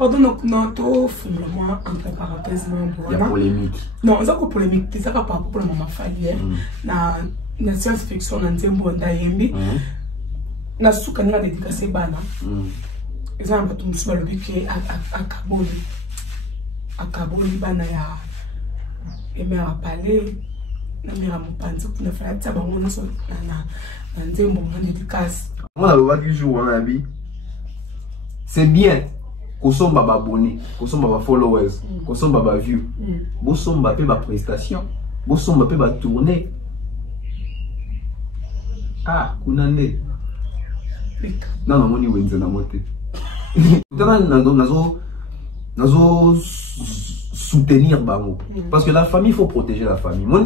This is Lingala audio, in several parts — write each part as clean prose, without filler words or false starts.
Pardon, non, tout moi entre parenthèses, il y a polémique. Non, c'est pas polémique, c'est ça par rapport à maman Falier. Na science-fiction, na nzembo ndayembi. Na suka nga dédicacé bana. Exemple, tout monsieur le biquet à Kaboli bana ya. Et mère palais. Na mère mon panzo pour ne faire ça, on a son na nzembo en dédicace. Moi, la loi du jour, on a dit. C'est bien. Qu'on soit baba abonné, qu'on soit baba followers, qu'on soit baba view, qu'on soit baba prestation, qu'on soit baba tournée. Ah, kunande. Non, non, on y est na moté. Nazo soutenir bango. Parce que la famille, il faut protéger la famille. Moi, on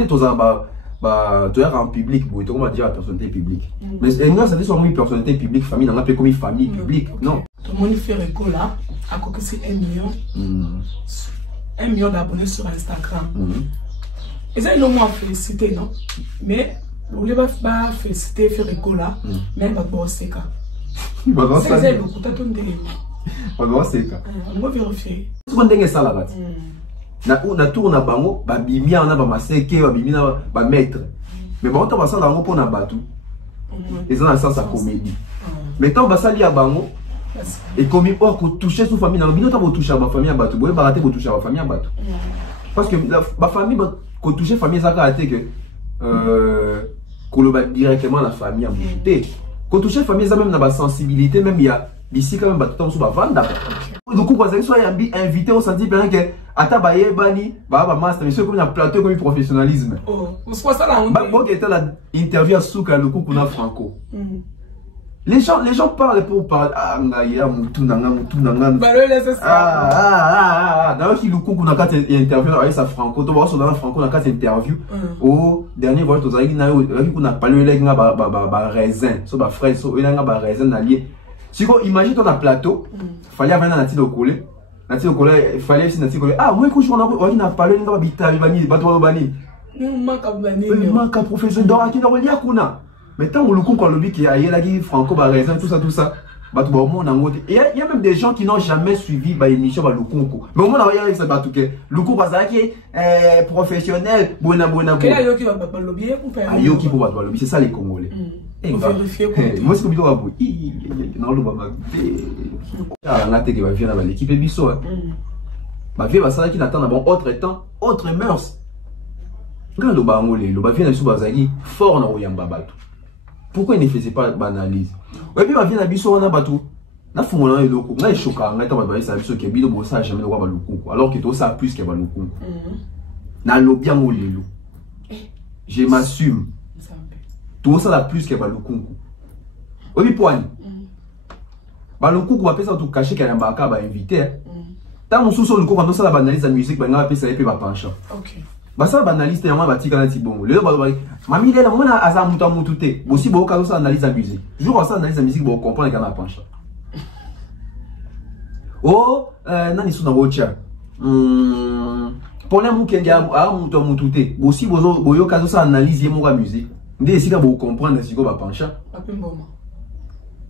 tu es en public, tu vas dire la personnalité publique. Mais non, ça dit soit une personnalité publique, famille, on appelle comme une famille publique. Non. Tout le monde fait récolte là, à côté c'est 1 million. 1 million d'abonnés sur Instagram. Et ça, ils l'ont moins félicité, non? Mais, on ne va pas féliciter, faire récolte là, mais elle va pas se faire. C'est le coup, t'as ton délai. On va se faire. On va vérifier. Tu vas dire ça là-bas. Na tour na bango ba bimia na ba maseke ba bimina ba maître mais bon to ba ça là pour na batu ils ont ça comédie mais tant ba ça li a bango et comme il faut toucher sous famille na bino ta toucher ba famille batu boye ba rater bo toucher ba famille batu parce que ba famille ba ko toucher famille ça ka até que koloba directement la famille monter ko toucher famille ça même na ba sensibilité même il y a ici quand même ba tout sur ba vanda. Du coup, parce que soit invité au senti bien que Atabaye Bani, Baba Master, monsieur, comme un plateau comme professionnalisme. Oh, on se passe là, on dit. Bon, était la interview à Souka, le coup qu'on a Franco. Les gens parlent pour parler. Ah, Ngaya, Moutounanga. D'ailleurs, si le coup qu'on a quatre interviews avec sa Franco, tu vois, sur la Franco, on a quatre interviews. Au dernier voyage, tu as parlé de raisin, sur la fraise, sur la raisin allié. Si vous imaginez ton plateau, il fallait avoir un attilo collé. Natilo collé, il fallait aussi un attilo collé. Ah, moi, quand on a parlé de l'habitat, il va te bani. Il manque un professeur d'or qui n'a rien à mais tant que le coup, quand le bic, il y a la Franco, raisin, tout ça. Il y a même des gens qui n'ont jamais suivi l'émission le concours. Mais au moins, on a ça le coup, qui est professionnel, buena. C'est ça les Congolais. Moi, c'est comme l'équipe est bisso. Ma vie va ça qui n'attend bon autre temps, autre mœurs. Quand le bangolais, le bavien est sous bazali, fort dans Oyamba Batou. Pourquoi il ne faisait pas d'analyse? Et puis ma vie n'a bisso na Batou. Na fumona le loko, na choka, na ta ba ça biso ke bido bossa jamais le ba lukunku. Alors que tout ça plus que ba lukunku. Na lobia ngolelo. Je m'assume. Tout ça la plus que ba lukunku. Obi poani. Ba lukunku ba pesa tout cacher qu'elle ba ka ba invité. Tant mon sous le quand on ça la analyse la musique ba nga pesa et puis ba penchant. OK. Ba ça banaliste ya moi ba tika na tibongo. Le ba mami là mona aza muta mutute. Bosi bo ka ça analyse la musique. Toujours ça analyse la musique bo comprendre que na penchant. Oh, nani suna wocha. Pona mukenga a muto mutute. Bosi boyo ka ça analyse ye mo musique. Ndé sika bo comprendre siko ba penchant.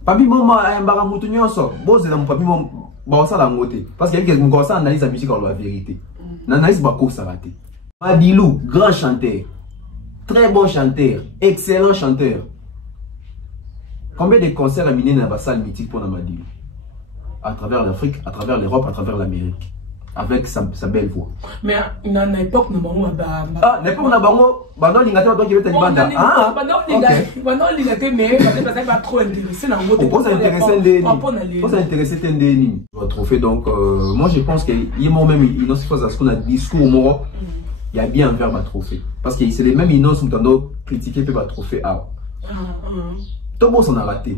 Papi moma mbara mutu nyonso. Boze na papi moma ba ça la ngote. Parce que quelqu'un ko ça analyse la musique en la vérité. N'analyse pas ko ça raté. Madilou, grand chanteur, très bon chanteur, excellent chanteur. Combien de concerts a miné dans la salle mythique pour Madilou? À travers l'Afrique, à travers l'Europe, à travers l'Amérique. Avec sa belle voix. Mais à l'époque, nous avons ah, l'époque, nous avons qui veut banda. Ah, mais pas trop intéressé. Pas intéressé, trophée. Donc, moi, je pense qu'il y a même une autre chose à ce qu'on a discours au il y a bien envers ma trophée. Parce que c'est les mêmes innocents où tu as critiqué ma trophée. Tout le monde s'en a raté.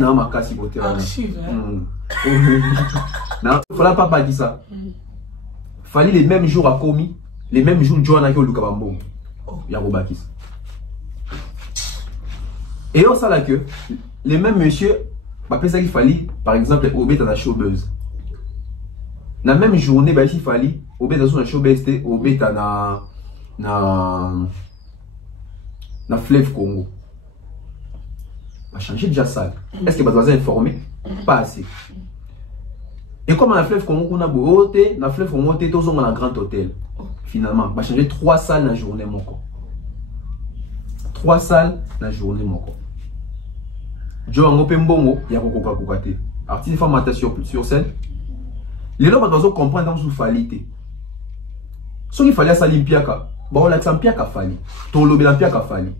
Non, ma casse, il archive. Non, il ne fallait pas dire ça. Il fallait les mêmes jours à commis, les mêmes jours Joanna qui ont le Kabambo. Il y a Robakis. Et on sait là que les mêmes messieurs, il fallait, par exemple, Obé dans la showbuzz. La même journée, il fallait, Obé dans la showbuzz, Obé dans la Fleuve Congo. On va changer déjà ça. Est-ce que vous êtes informé? Pas assez. Et comme la fleuve Congo, on a beau, la fleuve Congo, tous ont un grand hôtel. Finalement, on va changer 3 salles dans la journée, mon corps. 3 salles dans la journée, mon corps. Joe Angopembongo, il y a Coca-Cola. Artiste femme sur scène. Les gens doivent comprendre dans fallait. Ce qu'il fallait à Salimpiaka, bon, l'Axampiaka fallait. Tolobelampiaka fallait.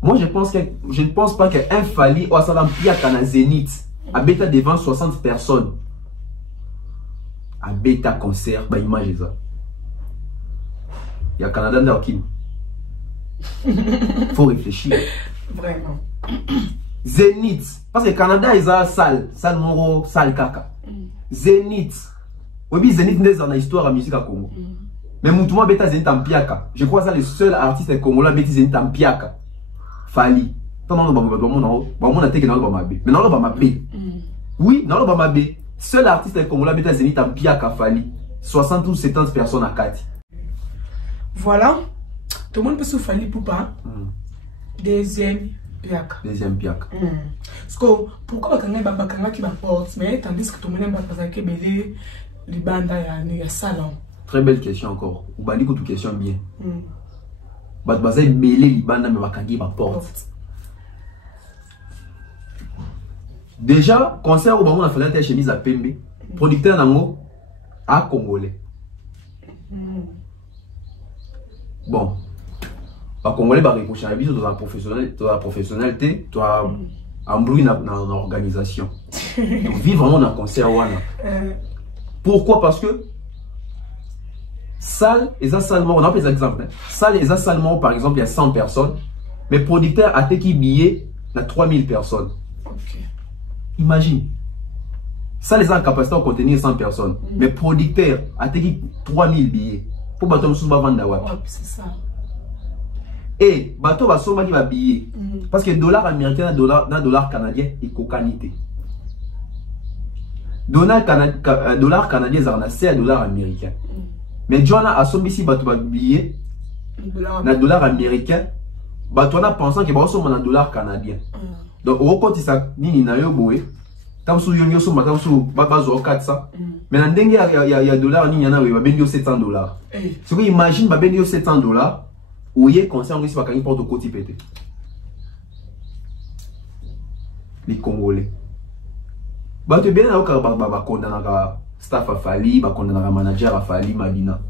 Moi, je ne pense pas qu'un fallait au Salimpiaka na Zénith, à Beta devant 60 personnes. À Beta concert, bah, image ça. Il y a Canada dans Kim. Faut réfléchir. Vraiment. Zénith. Parce que Canada, ils ont salle moro, salle kaka. Zénith. Oui, Zénith n'est dans l'histoire de la musique à Congo. Mais Moutouma Beta Zénith en Piaka. Je crois que c'est le seul artiste congolais Beta Zénith en Piaka. Fali. Oui, non, le seul artiste congolais Beta Zénith en Piaka Fali. 60 ou 70 personnes à Kati. Voilà. Tout le monde peut se Fali Poupa. Deuxième Piaka. Deuxième Piaka. Parce que pourquoi Bakanga qui va porter, mais tandis que tout le monde va passer les bandes à salon. Très belle question encore. Ou bandi que tu question bien. Bat bazay belé les bandes mais Bakangi va porte. Déjà concert où on a fait la chemise à Pembe. Producteur nango à Congolais. Bon. Pas Congolais va reprocher à dans la professionnalité, toi en bruit dans l'organisation. Vivre vraiment dans le concert. Pourquoi? Parce que salle, et ça seulement, on a pris des exemples. Salle, et ça seulement, par exemple, il y a 100 personnes, mais producteur a été billet, il y a 3000 personnes. Okay. Imagine. Ça, les a en capacité de contenir 100 personnes, mais producteur a été 3000 billets. Pour bateau, nous va vendre. C'est ça. Et bateau va souvent va billet. Parce que dollar américain, dollar canadien, est cocanité. Dollar canadien, c'est un dollar américain. Mais John a assommé ici bateau billet, na dollar américain, bateau a pensant que bateau un dollar canadien. Donc, au côté ça, ni na yo boé, tam sou yon yo so matam sou bazo 400. Mais dans dengue il y a dollar ni yana ba bendio $700. Si vous imaginez ba bendio $700, ou yé concert ici ba kani porte côté pété. Les Congolais. Ba te bien na ka ba condamna staff a Fali, ba condamna manager a Fali Madina.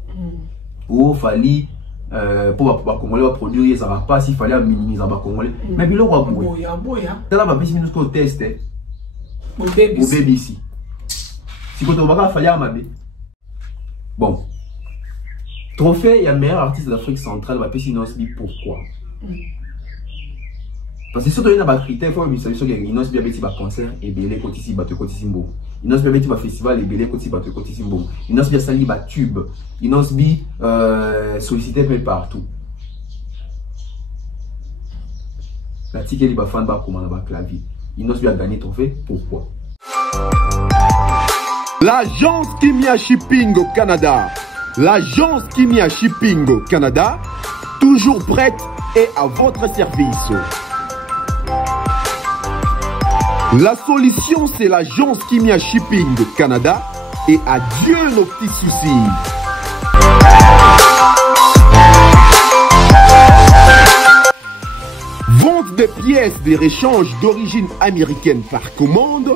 Ou Fali pour les Congolais va produire, ça va pas s'il fallait minimiser les Congolais. Mais il y a un boy. C'est là que nous test. Au bébé ici. Si vous avez fallu à ma bé. Bon. Trophée, il y a meilleur artiste d'Afrique centrale, pourquoi? Parce que surtout il y a des critères, il faut que Inos bien petit concert et belé côté battu côté simbo. Inos bien petit festival et belé côté battu côté simbo. Inos bien sali bat tube. Inos bien sollicité peu partout. La ticket liba fan ba comment ba clavier. Inos bien gagné trophée, pourquoi? L'agence Kimia Shipping au Canada. L'agence Kimia Shipping au Canada, toujours prête et à votre service. La solution, c'est l'agence Kimia Shipping Canada et adieu nos petits soucis. Vente des pièces de rechange d'origine américaine par commande,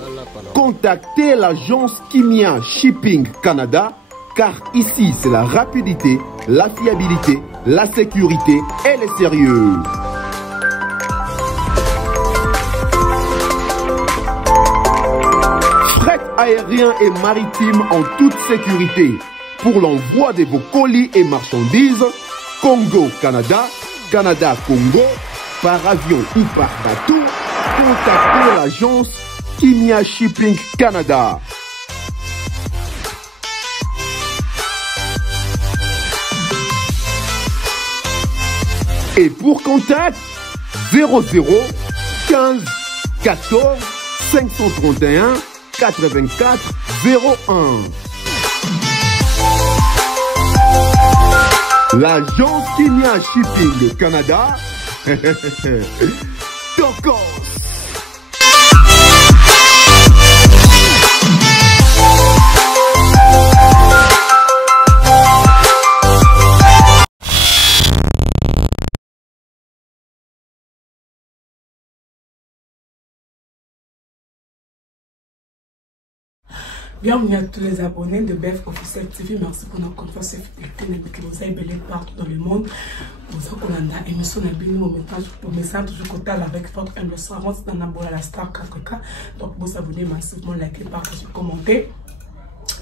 contactez l'agence Kimia Shipping Canada car ici, c'est la rapidité, la fiabilité, la sécurité et le sérieux. Aérien et maritime en toute sécurité pour l'envoi de vos colis et marchandises Congo-Canada, Canada-Congo, par avion ou par bateau, contactez l'agence Kimia Shipping Canada. Et pour contact 00 15 14 531 84 01. L'agence Kimia Shipping Canada. Tokos. Bienvenue à tous les abonnés de BF Officiel TV. Merci pour notre confiance et fidélité. Que vous avez belé partout dans le monde. Vous avez une émission de message toujours côté avec votre émission. Avant de dans la Star 4K. Donc vous abonnez massivement, likez, partagez, commentez.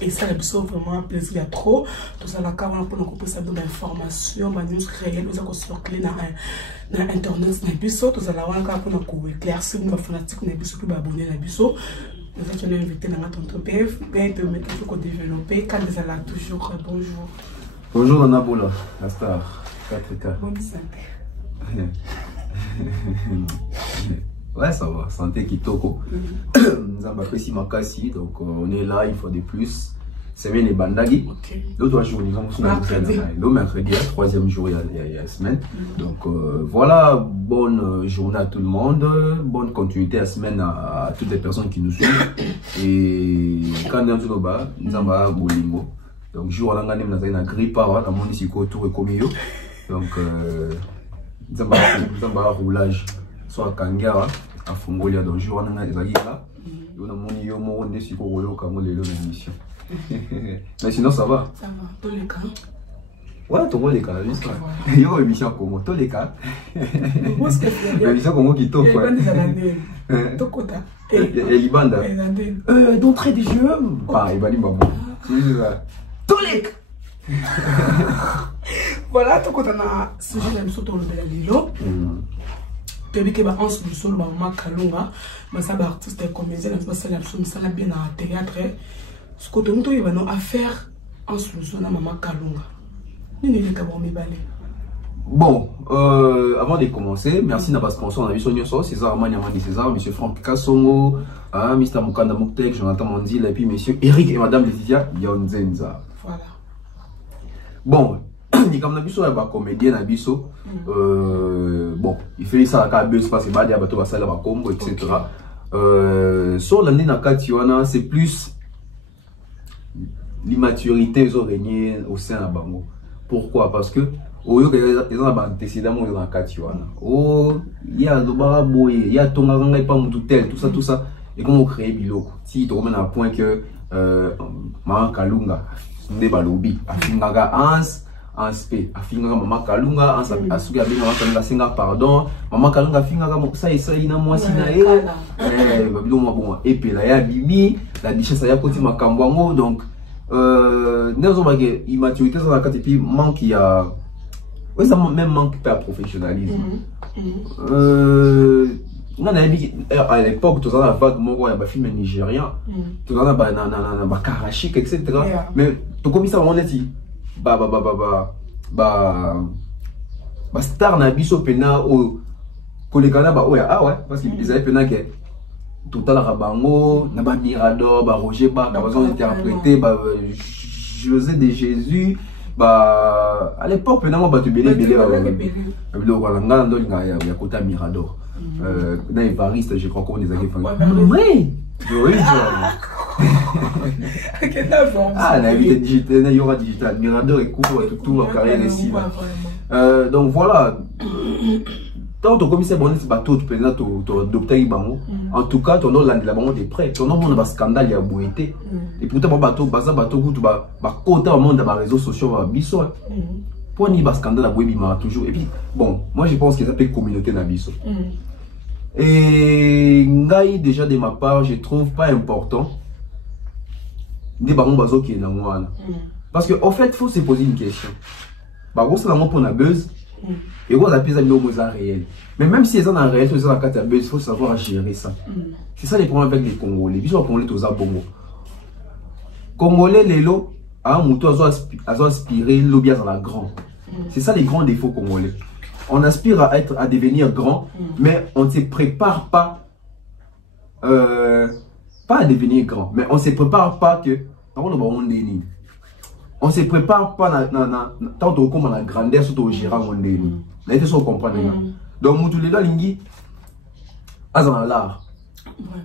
Et ça, c'est vraiment un plaisir trop. Tout ça, la carte, pour nous couper ça de l'information, ma news réelle, nous avons circulé dans Internet, tout ça, la carte pour nous éclaircir, nous fanatique, nous avons plus abonné à Bisso. Nous avons invité dans notre PF, et de mettre tout développer. Quand nous allons toujours, bonjour. Bonjour, Nana Bola, la Star 4K. Bonne santé. Ouais, ça va, santé Kitoko. Nous avons apprécié Makassi, donc on est là une fois de plus. C'est bien les bandagi. L'autre jour, nous avons le mercredi, troisième jour il y a la semaine. Donc voilà, bonne journée à tout le monde, bonne continuité à la semaine à toutes les personnes qui nous suivent. Et quand nous avons bas, nous avons bolingo. Donc jour à l'année, nous avons une grippe, nous avons ici autour et comme donc nous avons un roulage. Soit à Kangara, à Fongolia, dans le jour, on a des aguilles là. On a mon yo, mon défi pour le comme les lots d'émission. Mais sinon, ça va. Ça va, tous les cas. Ouais, tous les cas, juste. Il y a une émission comme tous les cas. L'émission comme qui toque. Et Libanda. D'entrée des jeux. Ah, il va dire, bon. Tous les cas. Voilà, tout quand on a sujet de l'émission sur le Lilo. Tu as vu que en solution le maman Kalunga, mais ça va artiste et comédien, mais ça la bien à théâtre. Ce que tu as vu à faire en solution la maman Kalunga. Bon, avant de commencer, merci d'avoir sponsor. On a vu Sonia So, César Maniamani César, monsieur Franck Kassongo, Mr. Mukanda Muktek, Jonathan Mandil, et puis monsieur Eric et madame Laetitia Yonzenza. Voilà. Bon. Ni comme nabiso ya ba comédien nabiso bon il fait ça la buzz parce que ba dia bato ba sala ba combo etc. Sur l'année na katiwana c'est plus l'immaturité zo régner au sein de bango. Pourquoi? Parce que oyo ils ont ba antécédemment dans katiwana. Oh il y a do ba boye, il y a tonga nga pas mutu tel tout ça et comment créer biloko. Si tu remets à point que Maman Kalunga ndé ba lobby afingaga ans aspect afinga Maman Kalunga asuki abinga Maman Kalunga singa pardon Maman Kalunga finga ça et ça ina moi sina babilo mo bon et puis là ya bibi la richesse ya koti makambo ngo donc nezo ba ke immaturité ça la et puis manque il y a ouais ça même manque pas professionnalisme à l'époque tout ça la vague moko ya ba film nigérien tout ça ba karachik etc mais to comme ça on est ici ba star na biso pena o kolekana ba oya ah ouais parce qu'ils avaient pena que tout à l'heure bango na ba Mirador ba Roger ba ka besoin d'interpréter ba José de Jésus ba à l'époque pena mo ba te belé lo wala ngana ndo nga ya kota Mirador na Evariste je crois qu'on les a fait oui ah la vie digitale il y aura digital Mirador et couvre tout ma carrière ici donc voilà tant que commissaire bon c'est bateau tu peux là docteur Ibango en tout cas ton nom là la banque est prêt ton nom on a scandale il y a boité et pourtant bateau tout ba quota au monde dans les réseaux sociaux va biso pour ni bas scandale à boébi toujours et puis bon moi je pense que ça s'appelle communauté na biso et ngai déjà de ma part je trouve pas important des barons bazo qui est dans moi parce que en fait faut se poser une question baron c'est vraiment pour la buzz et on a plus à nos réel mais même si ils ont un réel tous la carte à buzz faut savoir gérer ça c'est ça les problèmes avec les Congolais ils sont congolais tous à bongo Congolais les lots à un mouton à aspirer l'obia dans la grande c'est ça les grands défauts congolais. On aspire à devenir grand, mais on ne se prépare pas, pas à devenir grand, mais on ne se prépare pas que, on ne se prépare pas tant comme la grandeur, surtout au gérant, on est nous. Donc, tous les deux, lingi, à l'art.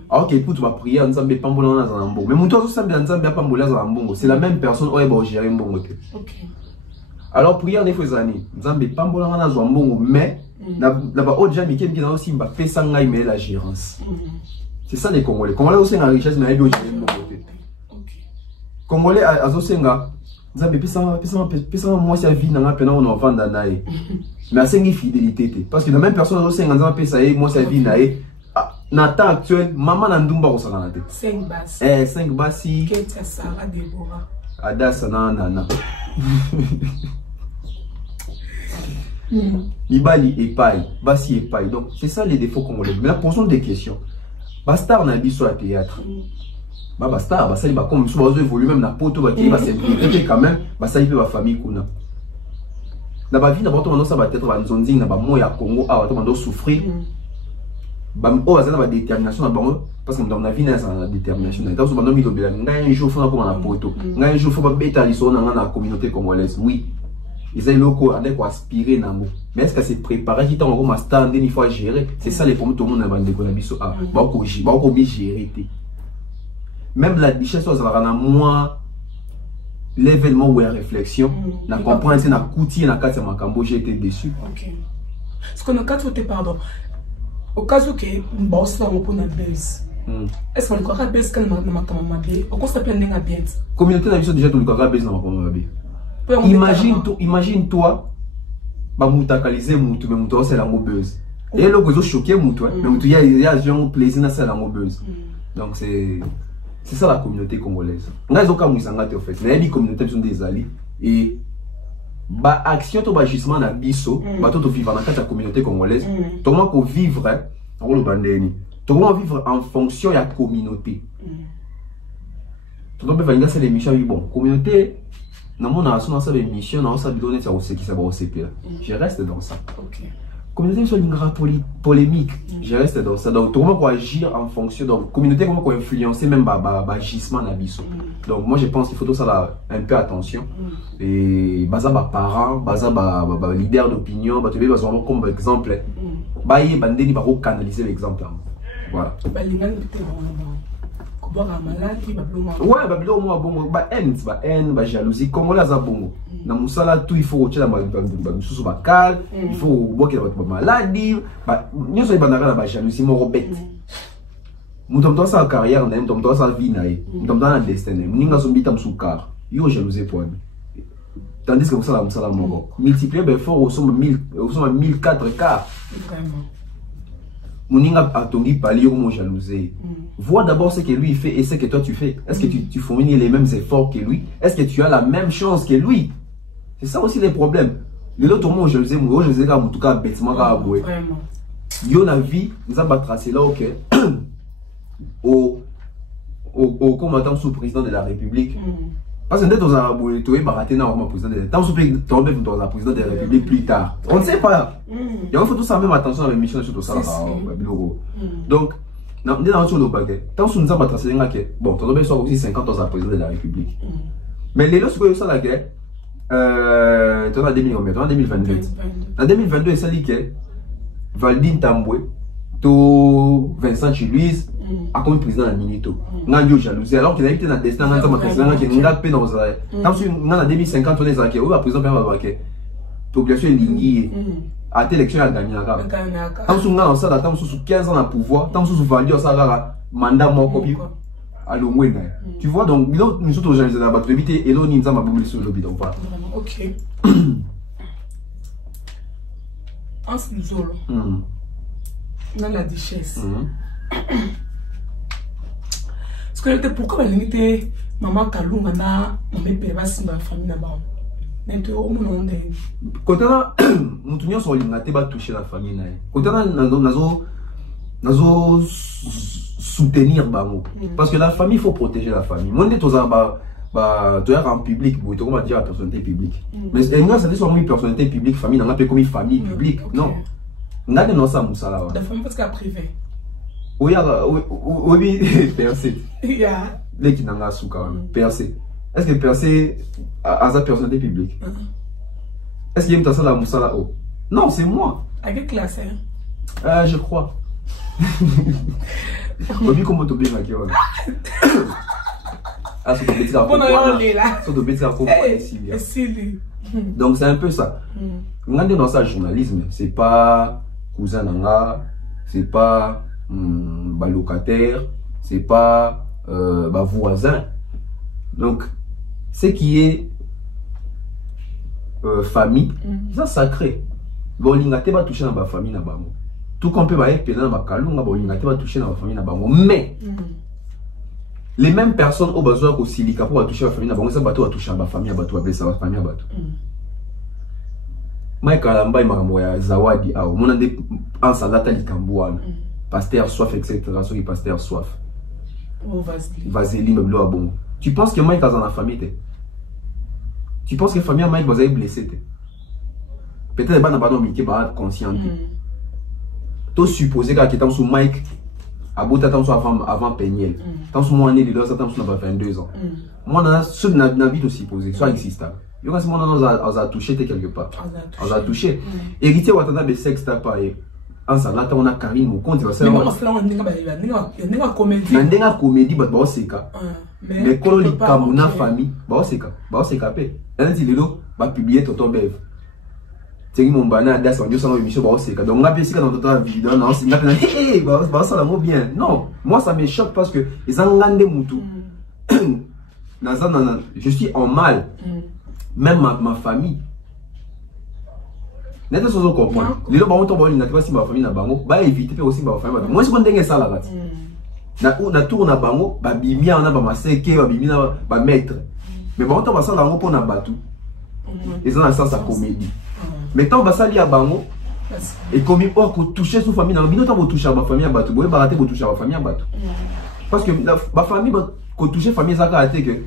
Alors que pour prier, on ne pas mais mon c'est la même personne qui va gérer un bon. Alors prière ne faut années nzambe pambola na zo mbongo mais na ba autre gens qui na aussi mba pesa ngai mais la gérance c'est ça les Congolais aussi la richesse mais ils doivent gérer mbongo Congolais azosenga nzambe pesa moi sa vie na pena on vanda nae. Mais asengi fidélité parce que la même personne azosenga nzambe pesa moi sa vie nae. Na temps actuel maman na ndumba ko sangana te. 5 basi. 5 basi. Ketia Sarah Deborah. Adasa nana. Libali epai, basi epai. Donc c'est ça les défauts congolais. Mais là posons des questions. Bastar na biso à théâtre. Bastar, basali ba comme so bazo évoluer même na poto ba ki ba s'impliquer quand même, basali pe ba famille kuna. Na ba vie na bato ça va être ba nzonzi na ba moya Congo a bato bando souffrir. Ba o azana ba détermination na bango parce que dans la vie na ça détermination. Na donc bando mi lobela ngai un jour faut na pour na poto. Ngai un jour faut ba beta liso na na communauté congolaise. Oui. Ils ont locaux avec aspirer nango. Mais est-ce que c'est préparé qui t'ont encore master il faut gérer. C'est ça les problèmes tout le monde a bande de biso a. Ba ko gérer. Même la richesse aux avana moi l'événement ou la réflexion na comprendre c'est na couti na carte makambo j'ai été déçu. OK. Ce qu'on a quatre pardon. Au cas où que boss là on peut na base. Est-ce qu'on a base quand na makambo mabe? On s'appelle nenga bien. Communauté na biso déjà tout le cas base na makambo mabe. Imagine-toi, bah mutakaliser mutu, mais mutu c'est la mobeuse. Et le gozo choqué mutu, mais mutu y a genre plaisir na c'est la mobeuse. Donc c'est ça la communauté congolaise. On a zoka musangate en fait. Mais les communautés sont des alliés et bah action to agissement na biso, bah to vivre dans la communauté congolaise. Comment qu'on vivre en le bandeni. Comment vivre en fonction de la communauté. Tout le monde va dire c'est l'émission bon communauté. Dans mon nation, ça l'émission, on ça donner ça aussi qui ça va aussi pire. Je reste dans ça. OK. Communauté sur une grande polémique. Je reste dans ça. Donc tout le monde va agir en fonction donc communauté comment qu'on influencer même agissement na biso. Donc moi je pense qu'il faut tout ça là un peu attention et baza ba parents, baza ba leader d'opinion, ba tu veux avoir comme exemple. Ba y bandeni ba canaliser l'exemple. Voilà. Ba lingani peut-être ouais, babilo moi bon haine, jalousie comme là za bongo. Na musala tout il faut retirer la mususu ba cal, il faut boire ba maladie, ba nyoso ibandaka na jalousie mo robet. Mutomto sa carrière na mutomto sa vie na ye, mutomto na destin, muninga sombita musukar. Yo jalousie point. Tandis que musala mo multiplier ben fort au somme 1004 cas. Vraiment. Moninga atongi pali yo mo jalousie. Vois d'abord ce que lui fait et ce que toi tu fais. Est-ce que tu fournis les mêmes efforts que lui? Est-ce que tu as la même chance que lui? C'est ça aussi les problèmes. Les autres mo jalousie, moi je sais pas en tout cas bêtement ka aboué. Vraiment. Yo na vie, nous avons tracé là OK. Au combattant sous président de la République. Parce que nous avons tu es baraté dans le président de la République. Tomber dans la président de la République plus tard. On ne sait pas. Il faut tout ça même attention à la mission sur tout ça. Donc dans le paquet, tant que nous avons tracé bon, tu as aussi 50 ans à président de la République. Mais les lorsque ça la guerre, tu as 2022. En 2022, ça dit que Valdine Tamboué, to Vincent Chiluise, a comme président de la Minito. Nous jalousie alors qu'il a été dans le destin, nous avons président qui nous a fait dans la. Tant que en 2050, on est à qui ou à président bien va population lignée. À l'élection a gagné la tant que nous ça tant sous 15 ans à pouvoir tant sous valeur ça là mandat mon copie à l'omoué. Tu vois donc nous sommes organisés dans la éviter et l'on nous a maboué sur le bidon voilà. OK. En ce zolo. Dans la richesse. Parce que pourquoi elle était maman Kalunga na maman père simba famille na ba. Quand on a nous sur l'ingate va toucher la famille na. Quand on a nazo soutenir bango parce que la famille faut protéger la famille. Moi on tu es en public, tu comment dire la personnalité publique. Mais moi ça dit sur une personnalité publique, famille n'a pas comme une famille publique. Non. N'a que non ça musala. La famille parce qu'à privé. Oui, percé. Yeah. Les qui n'ont pas souka, percé. Est-ce que percé a sa personnalité publique? Est-ce qu'il y a une la moussala? Non, c'est moi. À quelle classe? Je crois. Obi comment tu bien aquí ahora? Ah, donc c'est un peu ça. On est dans ça journalisme, c'est pas cousin nanga, c'est pas locataire, c'est pas voisin. Donc ce qui est famille, c'est sacré. Bolingate va toucher dans la famille na bango. Tout qu'on peut va être dans la kalunga, bolingate va toucher dans la famille na bango. Mais les mêmes personnes au besoin au silica pour toucher la famille na bango, ça bateau va toucher la famille, bateau va blesser la famille, bateau. Mike Kalamba makambo ya zawadi au mona de en salata likambuana. Pasteur soif etc. Sur les pasteur soif. Oh Vaseline bleu bon. Tu penses que Mike dans la famille? Tu penses que la famille Mike va être blessée? Peut-être pas dans le pas conscient. Tu supposé que tu sous Mike à bout avant Peniel. Tant sous moi né de 2 ans, tant sous 22 ans. Moi dans ce n'a vie aussi supposé, soit existable. Yo quand moi on a touché quelque part. On a touché. Héritier watana de sexe ta pas en ça là on a Karine mon compte va ça. Mais on comédie. Ndenga comédie ba seka. Mais quand les kamuna famille ba seka pe. Elle dit lelo ba publier toto bev. C'est mon bana das on yo émission ba seka. Donc on a pensé dans notre vidéo non, c'est hey ba ça la mot bien. Non, moi ça me choque parce que ils ont ngandé mutu. Je suis en mal. Même ma famille. N'est-ce pas ce que vous comprenez? Les gens qui ont pas si ma famille n'a pas bah éviter aussi ma famille. Moi je connais ça là. Na tour na bango, ba bimia na ba maseke, ba bimia ba maître. Mais bon on va ça là pour na batu. Ils ont un sens à comédie. Mais tant va ça li à bango et comme il faut toucher sous famille, dans bino tant toucher ma famille à batu, boy barater pour toucher ma famille à batu. Parce que ma famille ko toucher famille ça ka été que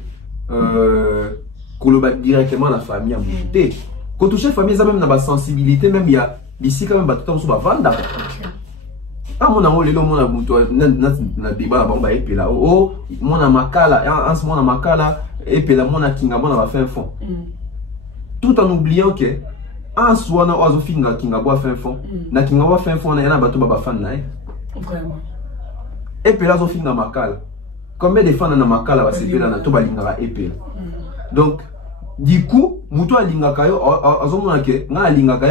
directement la famille à bouter. Quand toucher la famille, ça même dans la sensibilité, même il y a ici quand même tout le temps sur la vente. Ah mon amour, les gens mon amour, na débat là, et puis là, oh, mon amakala, en ce moment amakala, et puis là mon akinga, mon va faire un fond. Tout en oubliant que en soi na oiseau finga kinga bois faire un fond, na kinga bois faire un fond, na yana bateau baba fan na. Vraiment. Et puis là zo finga makala. Combien de fans na makala va se faire na to balinga et puis. Donc du coup, Moutou a lingakayo,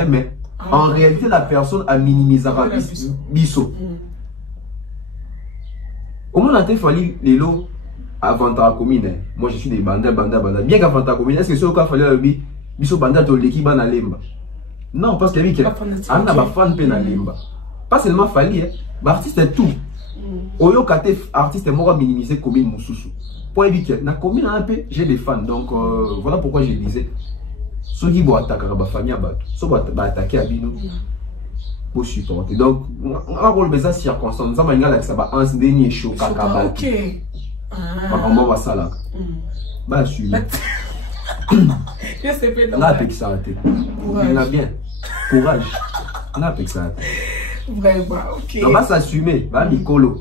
mais en réalité, la personne a minimisé biso. Au moins, il fallait les lots avant ta commune. Moi, je suis des bandits. Bien qu'avant ta commune, est-ce que ce qu'il fallait le biso bandit de l'équipe à Lemba? Non, parce qu'il y a un fan pen à Lemba. Pas seulement fallait, l'artiste est tout. Oyo kate artiste est mort à minimiser commune Moussoussou. Pour éviter, dans la commune, j'ai des fans. Donc, voilà pourquoi je disais. Ceux qui vont attaquer la famille, ceux qui vont attaquer à Bino, pour supporter. Donc, on va voir les circonstances. Ça va être ça va un dernier chaud. Ok. On va ça là. Bah, je suis. Je sais pas. Là, avec ça. Il a bien. Courage. Là, avec ça. Vraiment, ok. On va s'assumer. Va Nicolo.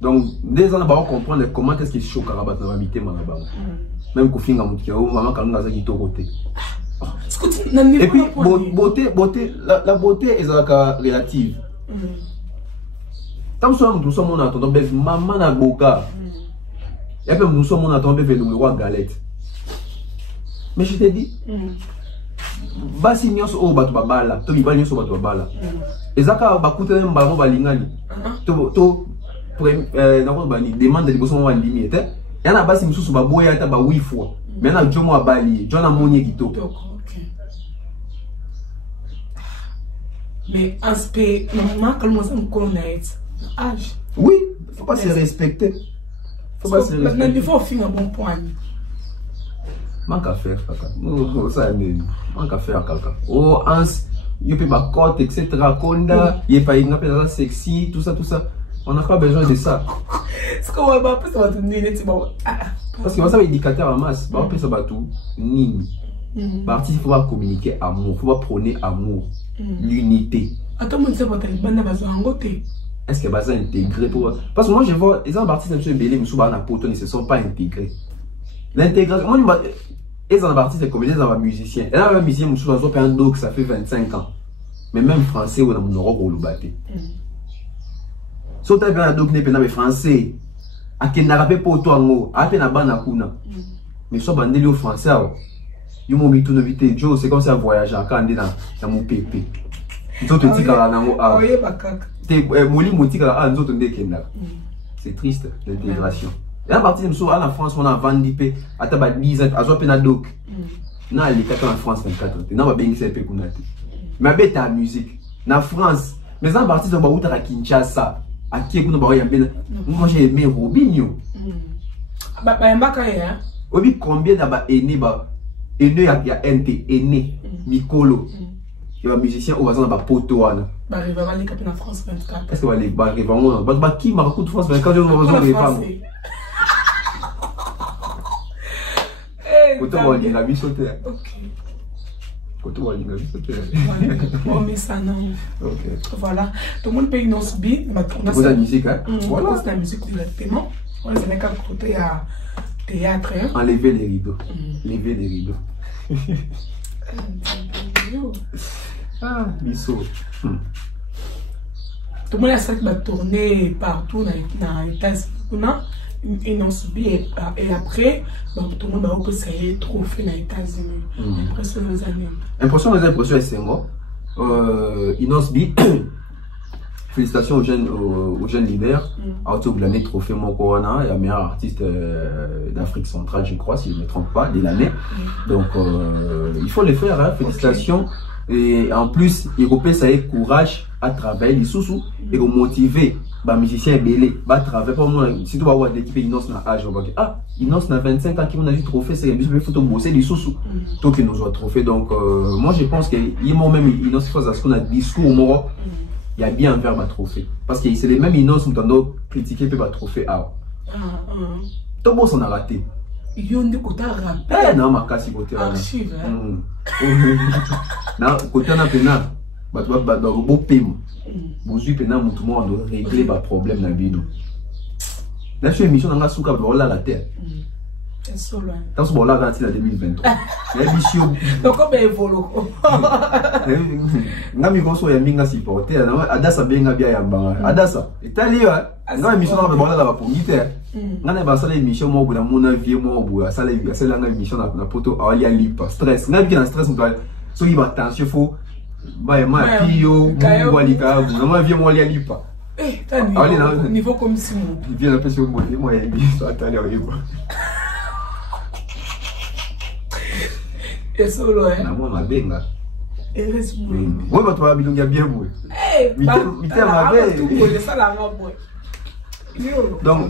Donc, dès on va comprendre comment est-ce qu'il choque à la base de la vérité, même qu'au final, maman quand nous qui côté. Et puis, beauté, la beauté est relative. Tant que nous sommes en attendant, maman n'a boka. Et puis, nous sommes en attendant le roi galette. Mais je t'ai dit, basi nyos o batu babala, to bibali nyos o batu babala. Ezaka bakute mbalo balingani. To demande de boson wa limite. Et na basi msusu baboya ta ba 8 fois. Mais na jomo abali, jona monye kito. Mais aspect normalement quand on s'en connaît âge. Oui, faut pas se respecter. Faut pas se respecter. Maintenant il faut faire un bon point. Manque à faire kaka. Ça manque à faire kaka. Oh ans, il peut pas côte etc. Konda, il pas une appel sexy, tout ça. On n'a pas besoin de ça. Ce qu'on va pas ça va donner parce que ça va indicateur en masse, bah on peut ça va tout nini. Parti il faut pas communiquer amour, faut pas prôner amour, l'unité. Attends moi ça va t'aider bande besoin ngoté. Est-ce que ça intégrer pour parce que moi je vois les artistes un peu belé mais souvent na poto ne se sont pas intégrés. L'intégration moi les artistes comme les musiciens. Et là les musiciens souvent ont un doc ça fait 25 ans. Mais même français ou dans mon Europe ou le batté. Sauter bien la doc n'est pas français. A qui n'a pas pour toi ngo, a peine à banakuna. Mais soit bandé au français. Yo mo mi tourne vite Joe, c'est comme ça voyager quand on est dans mon pépé. Nous te dit kala nango ah. Oui bakaka. Te moli moti kala ah nous te ndé kenda. C'est triste l'intégration. Et à partir de ça, à la France, on a vendu, à ta 10 ans, à soi, à doc. Non, les 4 ans en France, 24 ans. Non, on va bien essayer de faire. Mais avec ta musique, en France, mais à partir de ça, on va à Kinshasa, à qui on va y aller. Moi, j'ai aimé Robinho. Obi, combien d'abord aîné, il y a NT, aîné, Mikolo. Il y a un musicien au hasard dans la poto. Il va aller en France 24. Est-ce qu'il va aller en qui m'a raconté France 24? Je ne sais pas. Côté où il a mis sauté. Côté où il a mis sauté. On met ça non. Voilà. Tout le monde paye nos billes. C'est la musique, hein? Voilà. C'est la musique directement. On est à côté à théâtre. Enlever les rideaux. Lever les rideaux. Ah, Misso. Tout le monde a ça qui va tourner partout dans les États-Unis. Ils ont subi et après, tout le monde va essayer de trouver dans les États-Unis. Impression des années. Impression des impressions, c'est moi. Ils ont subi. Félicitations aux jeunes leaders. L'année trophée mon Corona, il y a meilleur artiste d'Afrique centrale, je crois, si je ne me trompe pas, de l'année. Donc, il faut les faire, hein. Félicitations. Et en plus, il faut ça ait courage à travailler les sous-sous et motiver les musiciens belés à travailler. Pour moi, si tu vas voir l'équipe Inos na âge, ah, Inos na 25 ans qui on a du trophée, c'est les photos bosser les sous-sous. Tant que nous avons trophée. Donc, moi, je pense qu'il y a même Inos qui fait ce qu'on a discours moi. Il y a bien vers ma trophée. Parce que c'est les mêmes Inos qui ont critiqué ma trophée. Tout le monde s'en a raté. Il y a un côté rappel. Non, ma casse côté. Archive. Non, côté on a pénal. Bah, tu vas dans le beau paiement. Vous avez pénal, tout le monde doit régler les problèmes dans la vie. Là, je suis émission dans la souka, voilà la terre. C'est ça, là. Dans ce moment-là, dans 2023. Donc, comment évolue? Nga mi konso ya minga supporter na adasa benga bia ya mbanga adasa itali yo nga émission na ba la pour ngite nga na ba sala émission mo bula mona vie mo bula sala nga émission na poto awali ya lipa stress nga bi na stress mutwa so yi ba tension fo ba ma pio mo wali ka na ma vie mo ali ya lipa niveau comme si mon bien la pression mo mo ya bi so atali yo et solo hein na mo ma benga. Moi, tu vas bien bien. Donc,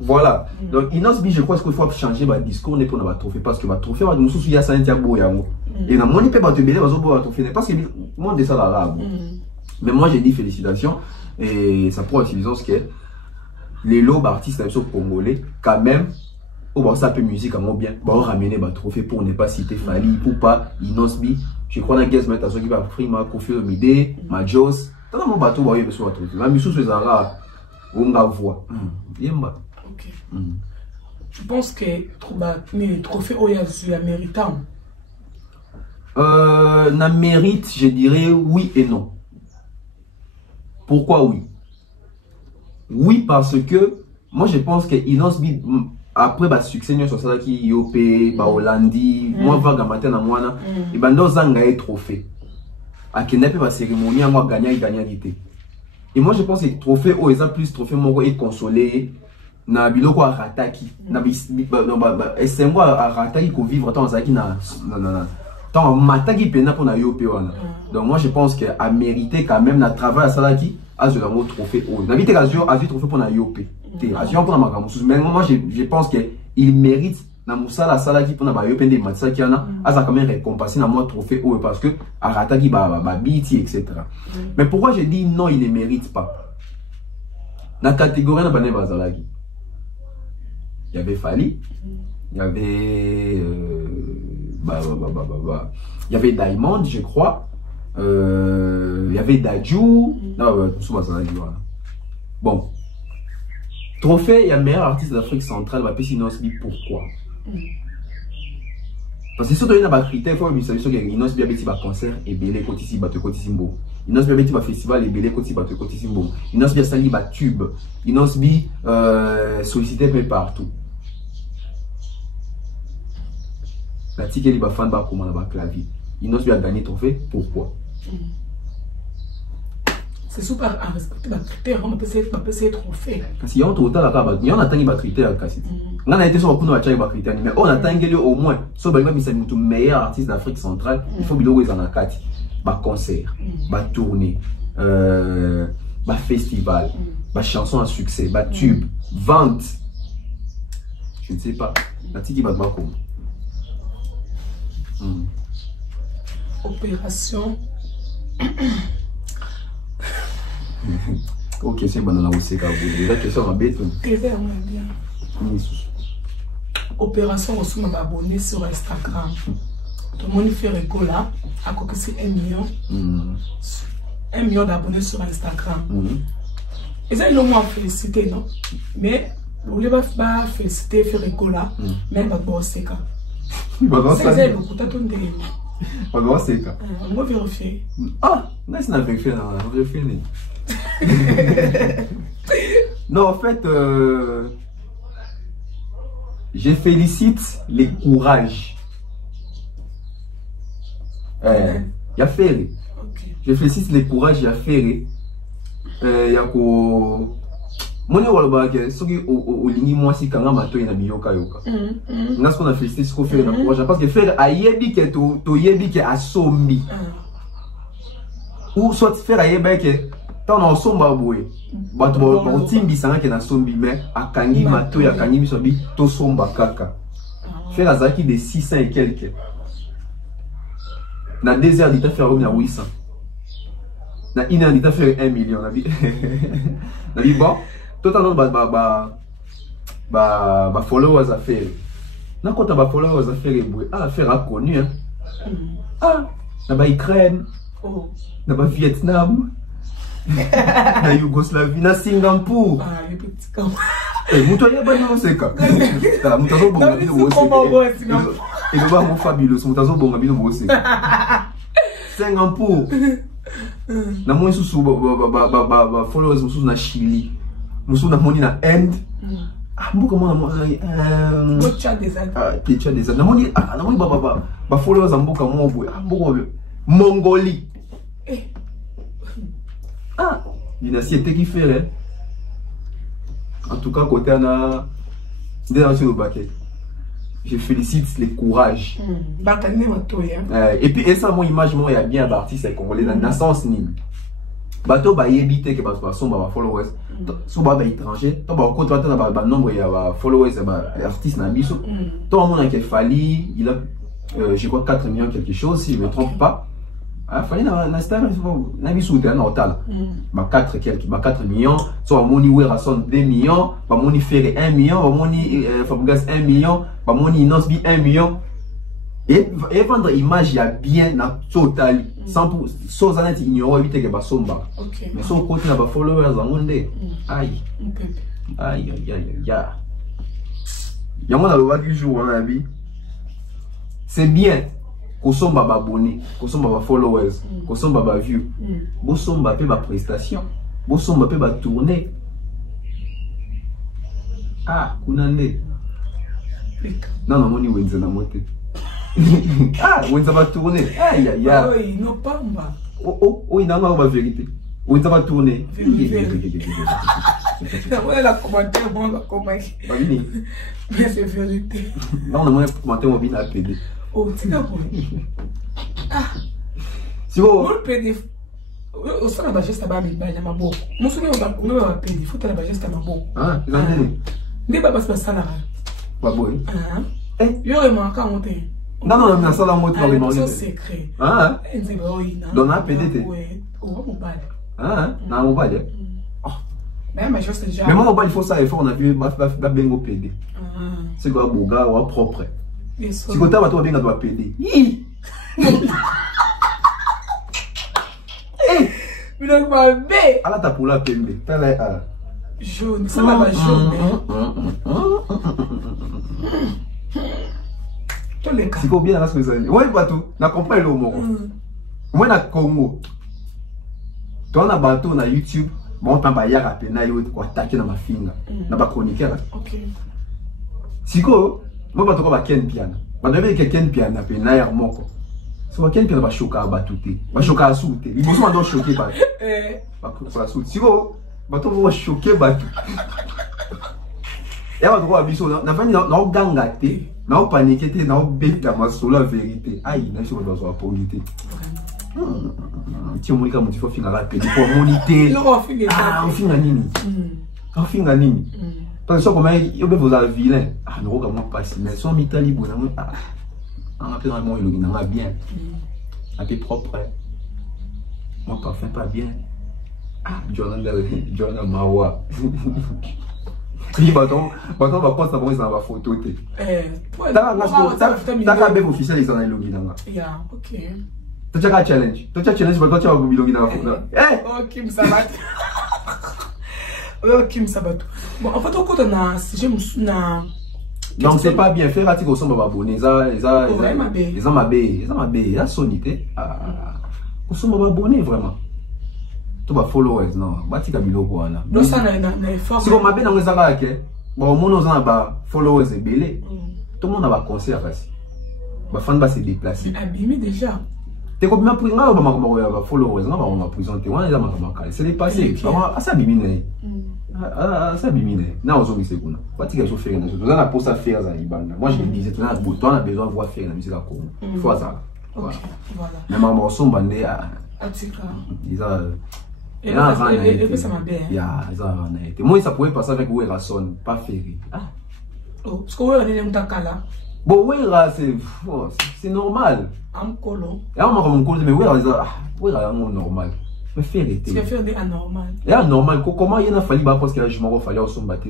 voilà. Donc, Inosbi, je crois qu'il faut changer le discours pour notre trophée. Parce que notre trophée, nous sommes à Santiago. Et dans mon épée, tu vas trophée. Parce que le monde est ça là. Mais moi, j'ai dit félicitations. Et ça pourrait utiliser ce que les lots artistes congolais, quand même. Oh, ça peut musique à mon bien. Bon, ramener le trophée pour ne pas citer Fali, pour pas Inosbi. Je crois que la guest met à ce qui va offrir ma Kofi Olomide, ma Jos. Dans mon bateau, vous voyez, je suis à trouver. La mission, c'est ça. On va voir. Ok. Je pense que les trophées Oyazu méritant. Na mérite, je dirais oui et non. Pourquoi oui? Oui, parce que moi, je pense que Inosbi. Après le succès sur ça qui Yopé, Hollandi, moi vague matin à moi et ben dans un trophée. À Kenepe va cérémonie moi gagner et moi je pense que trophée au exemple plus trophée mon est consolé na biloko à rataki na c'est moi à rataki ko vivre tant ça qui na tant mataki pena pour na Yopé wana. Donc moi je pense que à mériter quand même na travail à ça qui a de l'amour trophée au na vite azur trophée pour na Yopé. Mais moi je pense qu'il mérite na musala salaki pour na ba yopende matsa qui ana asa quand même récompensé na moi trophée ou parce que arataki ba biti etc. Mais pourquoi je dis non, il ne mérite pas? Na catégorie na bané bazalaki. Il y avait Fali, il y avait il y avait Diamond, je crois. Il y avait Dadju, non, bon. Trophée, il y a le meilleur artiste d'Afrique centrale, Inosbi, pourquoi? Parce que surtout, il y a un critère, il faut que Inosbi a un concert et belé kotisi batte kotisimbo. Inosbi a un festival et belé kotisi batte kotisimbo. Inosbi a sali un tube. Inosbi sollicité partout. La tique il va fan comment la clavier. Inosbi a gagné trophée, pourquoi? c'est super à respecter les critères, on peut essayer trop faire. Parce qu'il y a un total à il y a un atteint les critères kasi. On a été sur beaucoup de critères mais on attend au moins so ba mi c'est le meilleur artiste d'Afrique centrale, il faut biloko ezana kati ba concert, ba tournée, ba festival, ba chanson à succès, ba tube, vente. Je ne sais pas. La tiki ba comme. Opération. Ok, c'est bon, on a aussi la question en bête. Bien. Opération on m'a abonné sur Instagram. Tout le monde fait rigola. À quoi que c'est 1 million. 1 million d'abonnés sur Instagram. Et ça, ils l'ont moins félicité, non? Mais on ne va pas féliciter, faire rigola. Mais elle va bosser. C'est ça, il faut que tu on va vérifier. Ah, c'est pas vérifié, on va vérifier. Non, en fait, je félicite les courages. Il y a fait. Je félicite les courages, il y a fait. Il y a ko. Mon est ce qui au ligne moi si quand ma toi na biyoka yoka. N'a ce qu'on a félicité ce qu'on fait na courage parce que faire ayebi que to yebi que asombi. Ou soit faire ayebi que tant on somba boy. Bato ba timbi sanga que na sombi mais akangi mato ya kangi misobi to somba kaka. Faire azaki de 600 et quelques. Na 2 heures d'ita faire na 800. Na 1 heure d'ita faire 1 million na bi. Na bi bon. Totalement followers à faire. Na kota ba followers à faire faire a connu hein. Na ba Ukraine, na ba Vietnam, na Yougoslavie, na Singapour. Les petits camps. Mutoya ba no seka. Mutazo bonga bino bo seka. Et le ba mo fabuleux, mutazo bonga bino bo seka. Singapour. Na mo susu ba followers musu na Chili. Nous sommes dans na Inde. Beaucoup comment Tchad des Andes. Tchad des Andes. Na moni ba followers en beaucoup mo boy. Mongolie. Dynastie qui fait. En tout cas côté na dans le baquet. Je félicite les courage. Et puis ça mon image moi il y a bien d'artistes congolais dans le sens ni. Bato ba yebite que ba son ba followers so ba étranger to ba contracter na ba nombre ya ba followers ba artistes na biso tout le monde a Fali il a je crois 4 millions quelque chose si je me trompe pas Fali na star na biso te na total ba 4 millions so moni wera son 2 millions ba moni faire 1 million ba moni Fabregas 1 million ba moni Inosbi 1 million. Et vendre image il y a bien na total 100% sans en être ignoré vite que ba somba mais son côté na ba followers en monde aïe ya mon aloba du jour on a vu c'est bien ko somba ba abonné ko somba ba followers ko somba ba view bo somba pe ba prestation bo somba pe ba tourner kunande non moni wenze na moté. Oui, ça va tourner. Aïe, aïe, aïe. Oui, non, pas mal. Oui, non, non, la vérité. Oui, ça va tourner. Ouais, la commentaire, bon, la commentaire. Mais c'est vérité. Non, on a commentaire, on vient à PD. Oh, tu vois. Si vous. On PD. Au sein de la geste, il y a ma boue. Nous sommes en PD. Il faut que la geste, ma boue. Ah, il y a des babas, c'est ça là. Pas beau. Il y aurait manqué à monter. Non, non, mais ça, la moto, c'est secret. Dans la PDT. Oui, au mobile. Dans le mobile. Mais je sais déjà. Mais moi, il faut ça, il faut, on a vu, bien au PD. C'est quoi, Boga, ou propre. Si vous avez bien à PD. Mais donc, ma bête. Ah là, t'as pour la PD. T'as là. Jaune, ça va pas jaune. Si vous bien dans ce que vous avez. Oui, bateau, n'a compris le mot. Moi, na Congo. Toi, on a bateau na YouTube. Bon, on t'a yaka pena yo ko attaquer na ma finga. Na ba chroniqueur. OK. Siko, moi bateau ko ba ken piano. Ba devait que ken piano pena ya moko. c'est quoi quelqu'un va choquer à batouté va choquer à souter il besoin d'en choquer pas va souter si vous bateau va choquer batou et va droit biso na fani na gangate na paniquer na beta ma solo la vérité aïe na sur besoin polité tu moi comme tu faut finir la télé pour moniter on finit nini on finit nini parce que comment il vous a vilain non comment passer mais son mitali bon on a fait un bon il a bien un peu propre moi parfum pas bien Jonathan Mawa il va poster pour ça va photo t'as bien officiel ils en a logi nanga ok tu as challenge pour toi tu as logi nanga photo ok msabat ok msabat bon en fait au côté na si j'aime na donc c'est pas bien faire article au son abonné ils ont mabé la sonité au son abonné vraiment tout va followers non batika biloko wana donc ça na effort si on mabé na ngezaka ke bon mon on a ba followers belé tout le monde a ba concert parce ba fan ba se déplacer abîmé déjà t'es comme même pour nga ba followers nga ba présenter on est là makaka c'est dépassé ça bimine ça bimine na ozo sekuna batika so faire na so za na pour ça faire za libanda moi je me disais tu as besoin de voir faire la musique à Congo il faut ça voilà même en son bandé atika ils a et ça m'a bien moi ça pouvait passer avec Werrason pas Ferry oh parce que Werra n'est pas kala bon Werra c'est normal am kolo et on m'a comme colo mais Werra est normal mais Ferry c'est faire des anormal et anormal comment il y a fallu parce que là je m'en fallait au son battre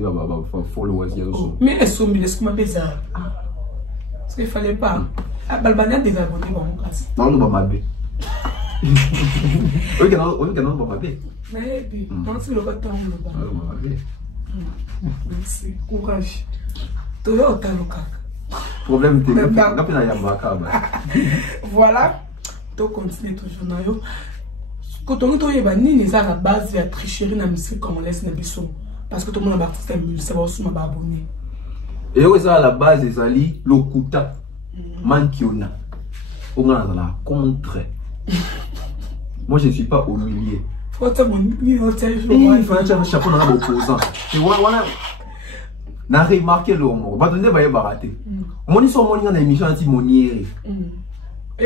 followers il mais est-ce que m'a bizarre parce qu'il fallait pas balbania des abonnés bon classe non non m'a bé oui, non, pas bien. Mais non, c'est le bâton le bas. Merci, courage. Toyota Luka. Problème, t'es là, voilà. Tu continues toujours na yo. Quand on est banni, c'est la base de la tricherie dans la musique congolaise na biso. Parce que tout le monde a artiste musique, ça va aussi m'abonner. Et oui, ça à la base des ali lokuta mankiona. On a la contre. Moi je ne suis pas au milieu. Il faut un chapeau dans l'opposant. Et voilà. N'a remarqué le mot. Va donner va y barater. Mon histoire mon dans l'émission anti monier.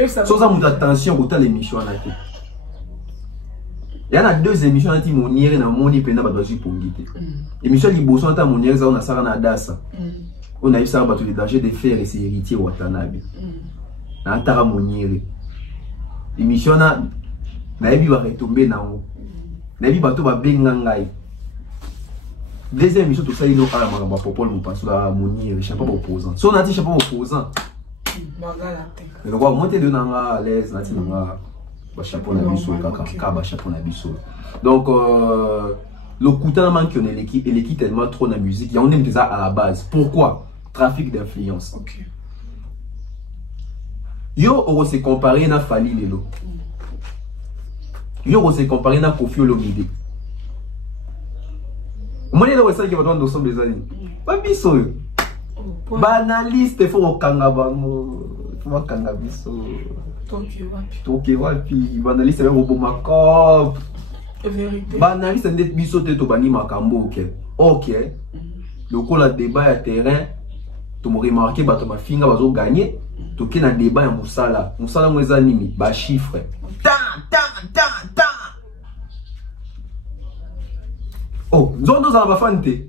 Sans ça mon attention autant l'émission là. Il y en a deux émissions anti monier dans moni pena ba doji pongité. Émission liboso anti monier ça on a ça na dasa. On a eu ça ba tous les dangers de faire et ses héritiers Watanabe. Na tara monier. Émission na nayebi va retomber na o nayebi bato ba benga ngai deuxième émission tout ça il no kala makamba popol mo passo la monir chapeau opposant so na ti chapeau opposant magala te le roi monter de nanga à l'aise na ti nanga ba chapeau na biso kaka ba chapeau na biso donc le couteau man qui on est l'équipe tellement trop na musique il y a on aime déjà à la base pourquoi trafic d'influence yo on se comparer na Fally lelo yo on se comparer na Koffi Olomide moi là ça qui va dans son bezali pas biso banaliste faut okanga bango faut okanga biso toke wapi banaliste ba roboma cop vérité banaliste ndet biso te to bani makambo OK le ko la débat à terrain to mo remarquer ba to mafinga bazo gagner to ke na débat ya musala mweza nini ba chiffre oh zondo za ba fante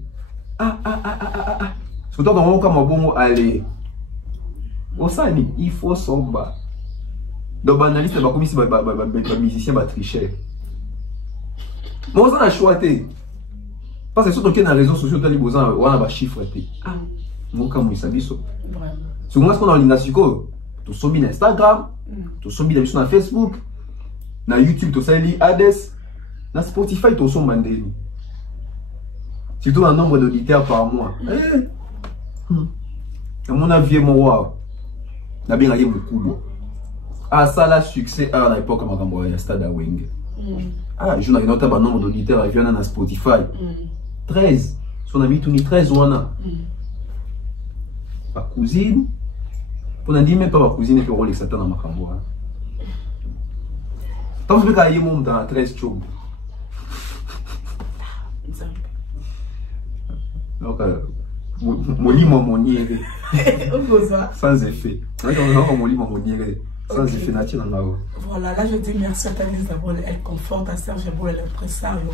surtout quand on comme bon aller osani il faut somba donc banaliste ba comme si ba musicien ba tricher moi ça a choisi parce que surtout que dans les réseaux sociaux tali besoin on a ba chiffre mon comme ça biso vraiment sur moi ce qu'on a l'inasiko to sombi na Instagram to sombi na Facebook na YouTube to sali Hades na Spotify to somba ndeni surtout un nombre d'auditeurs par mois à mon avis moi na bien aller beaucoup ah ça la succès à l'époque ma cambo ya Stade Wing je n'ai pas un nombre d'auditeurs à vient na Spotify 13 son ami tout ni 13 wana ma cousine on a dit même pas ma cousine que rôle Satan dans ma cambo Tant que tu mon dans 13 chaumes. Donc, sans effet. Sans effet naturel. Voilà, là je dis merci à Thaïs d'abord, elle conforte à Serge Boul, l'impresario.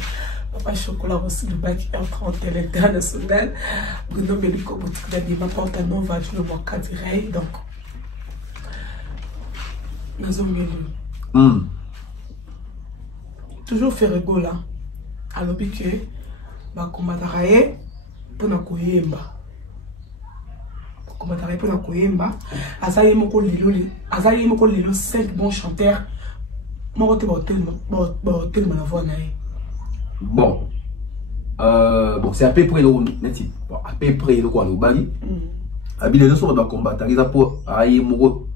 Papa Chocolat aussi le bac R30 international. Bruno Meliko boutique d'Anima porte un nom, va jouer le mois 4 direct. Donc, nous avons mieux. Toujours faire rigolo là. Alors, que bah, comment t'arrêter pour na koyemba. Comment t'arrêter pour na koyemba. Azaye moko lelo 5 bons chanteurs. Moi, je vais la voix. Bon. Bon, c'est à peu près le bon, à peu près le quoi le bali. Habile le soir de combattre, ils pour aïe moko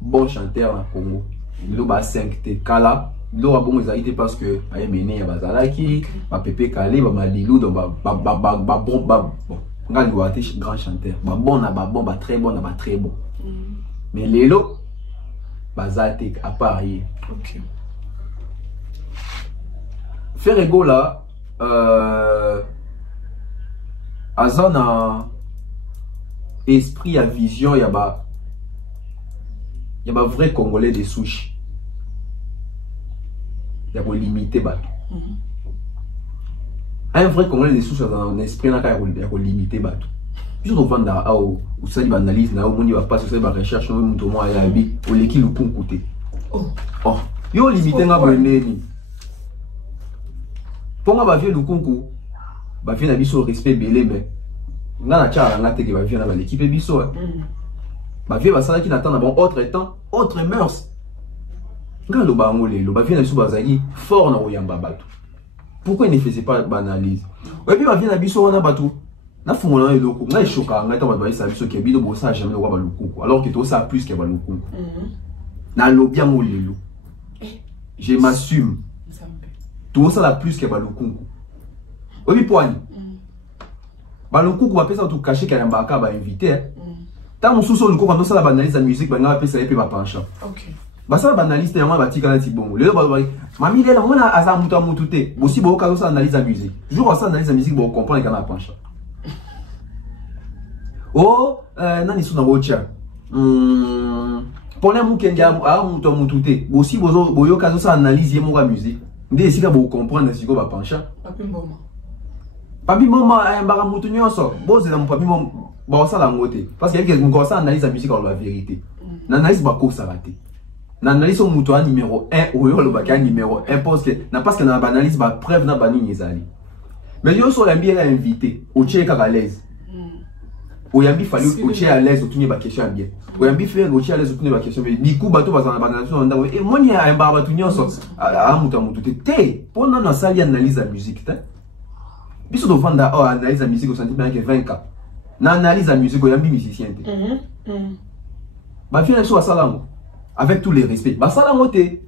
bon chanteur na Congo. Le ba 5T kala. Lo a bon été parce que aïe mené ya bazalaki, ba Pepe Kalé, ba Malilou donc bon ngal doit être grand chanteur. Ba bon na ba bon ba très bon na ba très bon. Mais lelo bazate à Paris. OK. Ferrego là azana esprit à vision ya ba vrai Congolais des souches. Il y a limiter bateau. Un vrai Congolais des souches dans un esprit là il y a limiter bateau. Puis on va dans ou ça il analyse là on y va pas sur ça recherche on monte moi ya bi au leki le pont côté. Oh, yo limiter nga boneni. Pour moi ba vieux le concours. Ba vieux na biso respect belé mais nga na tcha nga te que ba vieux na l'équipe biso. Ba vieux ba ça qui n'attend bon autre temps, autre mœurs. Quand le bangolé, le bavien est sous bazali, fort na oyamba batou. Pourquoi il ne faisait pas d'analyse? Et puis bavien a biso wana batou. Na fumola na eloko, na choka, na ta ba sa biso ke bido bossa jamais le wa baluku. Alors que to ça plus que baluku. Na lobia molelo. Je m'assume. Tout ça la plus que baluku. Oui poani. Baluku va pesa tout cacher qu'elle mbaka ba invité. Tant mon sous-sol le ko ça la analyse la musique ba nga pesa et puis ba penchant. OK. Basa banaliste ya mwa batika na tibongo. Lelo ba mami lela mona aza mutu amutu te. Bosi bo ka so analyse la musique. Jour ça analyse la musique bo comprendre kana pencha. Oh, nani suna wocha. Pona mukenga a mutu amutu te. Bosi boyo ka so analyse mo ka musique. Ndé sika bo comprendre siko ba pencha. Papi mama mbaka mutu nyonso. Boze na papi mama ba sala ngote. Parce que yeke ko sa analyse la musique la vérité. Na analyse ba ko sa raté. N'analyse au mouton numéro 1 ou le bac numéro 1 parce que dans l'analyse ba preuve na bani nizali. Mais yo so yambi la invité au tchèque à l'aise. Au yambi fallu au tchèque à l'aise au tourner ba question bien. Au yambi faire au tchèque à l'aise au tourner ba question bien. Du coup bateau ba dans l'analyse on da et moi ni a un barba tout nyonso a mouton té pendant na salle analyse la musique ta. Biso do vanda analyse la musique au sentiment que 20 ans. Na analyse la musique au yambi musicien té. Ba fien so salango. Avec tous les respects. Bah ça la moté.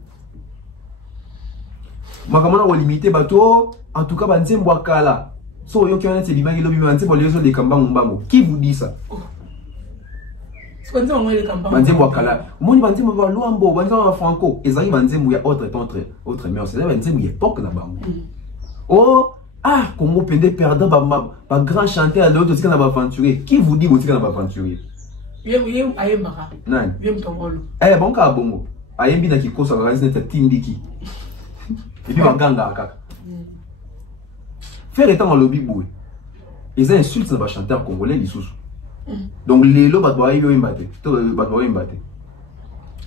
Makamana wa limiter bateau. En tout cas, banzembo akala. So yo ki on a télébang lobi banzembo lezo de kamba mbambo. Qui vous dit ça? C'est banzembo moi les kamba. Banzembo akala. Moni banzembo ba luambo, banzembo ba franco. Ezali banzembo ya autre mais c'est banzembo ya époque na bango. Oh, ah, Congo pende perdant ba grand chanteur de l'autre na ba aventurier. Qui vous dit vous tika na ba aventurier? Yem ayemara. Nani? Yem tongolo. Bon ka bongo. Ayembi na kikosa ka neta tindiki. Et puis baganga kaka. Faire étant lobby boy. Ils insultent na ba chanteur congolais lisusu. Donc les lo batwa yo imbate. To batwa imbate.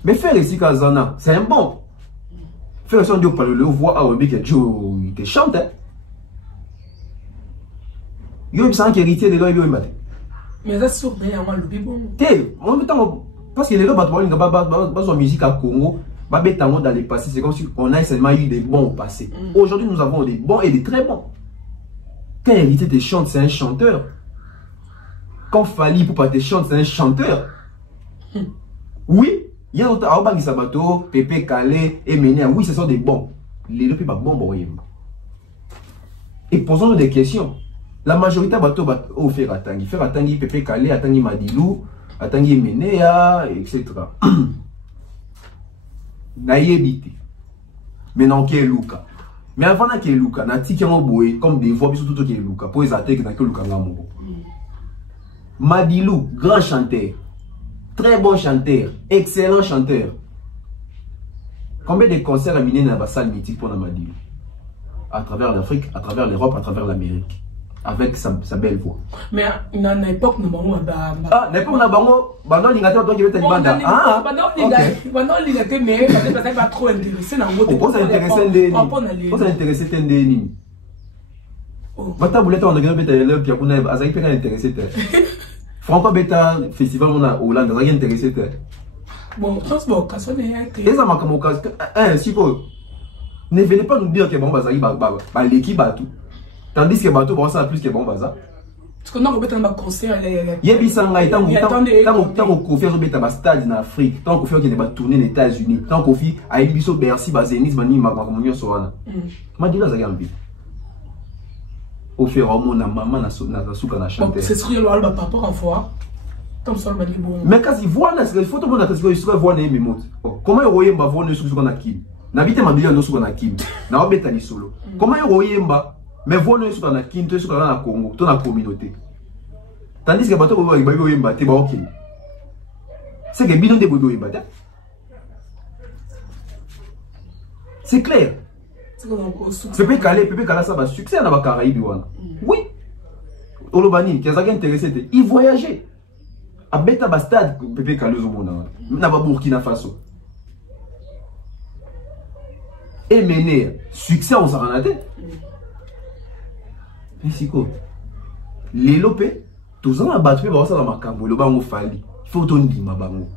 Mais faire ici kazana, c'est un bon. Faire son Dieu parle le voix à Obi que Joe il te chante. Yo il sent héritier de lo yo imbate. Mais ça sur bien moi le bibon. En même temps parce que les gens battent musique à Congo, dans le passé, c'est comme si on a seulement eu des bons au passé. Aujourd'hui, nous avons des bons et des très bons. Quand hérité te chante, c'est un chanteur. Quand Fali pour pas te chante, c'est un chanteur. Oui, il y a Aobangi Sabato, Pepe Kalé, Emene, oui, ce sont des bons. Les deux pas bons, et posons-nous des questions. La majorité bateau au faire Atangi, Pepe Kalé, Atangi Madilou, Atangi Menea, etc. Naïebité. maintenant qui est Luka. Mais avant qu'il y ait Luka, na tiki en boé comme des voix surtout qui est Luka pour les attaquer dans que Luka ngamo. Madilou, grand chanteur, très bon chanteur, excellent chanteur. Combien de concerts a mené dans la salle mythique pour Madilou? À travers l'Afrique, à travers l'Europe, à travers l'Amérique. Avec sa belle voix. Mais à l'époque, nous avons ah, l'époque, nous avons l'ingénieur qui était banda. Ah, pendant l'ingénieur, mais parce que pas trop intéressé dans votre. Pourquoi ça intéressait des pourquoi ça intéressait des lignes? Bata boulette on a gagné beta le puis on a azaki pas intéressé. Franco beta festival on a Hollande azaki intéressé. Bon, je pense bon, quand on est et ça m'a comme occasion si vous ne venez pas nous dire que bon bazaki ba l'équipe batou. Tandis que bateau bon ça plus que bon bazar. Parce que non, on a un concert. Yebisanga tant qu'on confie au beta stade en Afrique, tant qu'on fait qu'il va tourner les États-Unis, tant qu'on fait à Ibiso Bercy Bazenis Bani Magamonio Soana. Ma dit là ça gagne. Au faire au monde maman na souka na chanter. C'est sûr le alba papa en fois. Comme ça le bon. Mais quand il voit na c'est photo na parce que il voit na mes mots. Comment il royemba voit ne souka na kim. Na bité ma billet no souka na kim. Na obeta ni solo. Comment il royemba mais vous ne sur la Kinto, sur la Congo, dans la communauté. Tandis que bateau va y battre, c'est que bidon de bodo y battre. C'est clair. Pepe Kala, ça va succès dans la Caraïbe. Oui. Olobani, qui a intéressé, il voyageait. À Beta Bastad, Pepe Kala, n'a pas Burkina Faso. Et mener succès en Saranate. Mais quoi? Les lopés, tous en a battu, mais ça dans ma cambo, le bango fali. Il faut ton dit ma bango.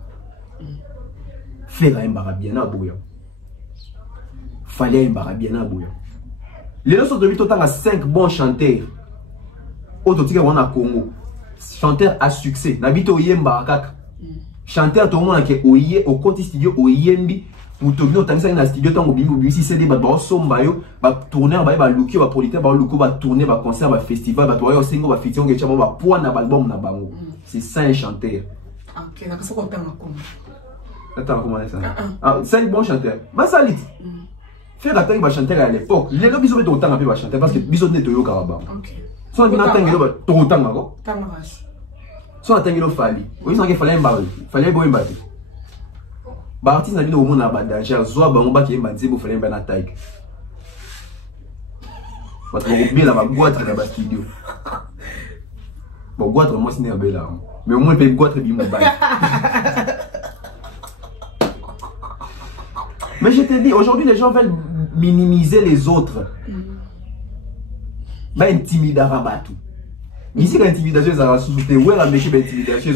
Faire un barabiana à bouillon. Fallait un barabiana à bouillon. Les gens sont devenus totalement 5 bons chanteurs. Autre tigre on a Congo. Chanteur à succès. N'habite au Yemba Kak. Chanteur tout le monde qui est au côté studio au Yembi. Pour tourner au Tanzanie dans le studio, tant que Bimbo si c'est des bas sombayo, bas tourner, bas looker, bas producteur, bas looker, bas tourner, bas concert, bas festival, bas tourner au single, bas featuring, et chama, bas point na album na bango. C'est ça un chanteur. Ok, d'accord, ça qu'on perd encore. Attends, comment ça? Ah, c'est un bon chanteur. Bah ça lit. Faire la taille bas chanteur à l'époque. Les gens bisous autant un peu bas chanteur parce que bisous n'est toyo karaba. Ok. Soit on a tangué bas autant mako. Tangaras. Soit on a tangué le fali. Oui, ça qu'il fallait un bal, fallait boire un bal. Bah artiste n'a vu au monde à Badaja, Zoa Bangba qui est bandé pour faire un ben attaque. Parce qu'on bien la boîte dans la studio. Bon boîte moi c'est un bel là. Mais au moins peut boîte bien mon bail. Mais je te dis aujourd'hui les gens veulent minimiser les autres. Bah intimider Rabatou. Ici l'intimidation ça va sous-souter où est la méchée d'intimidation.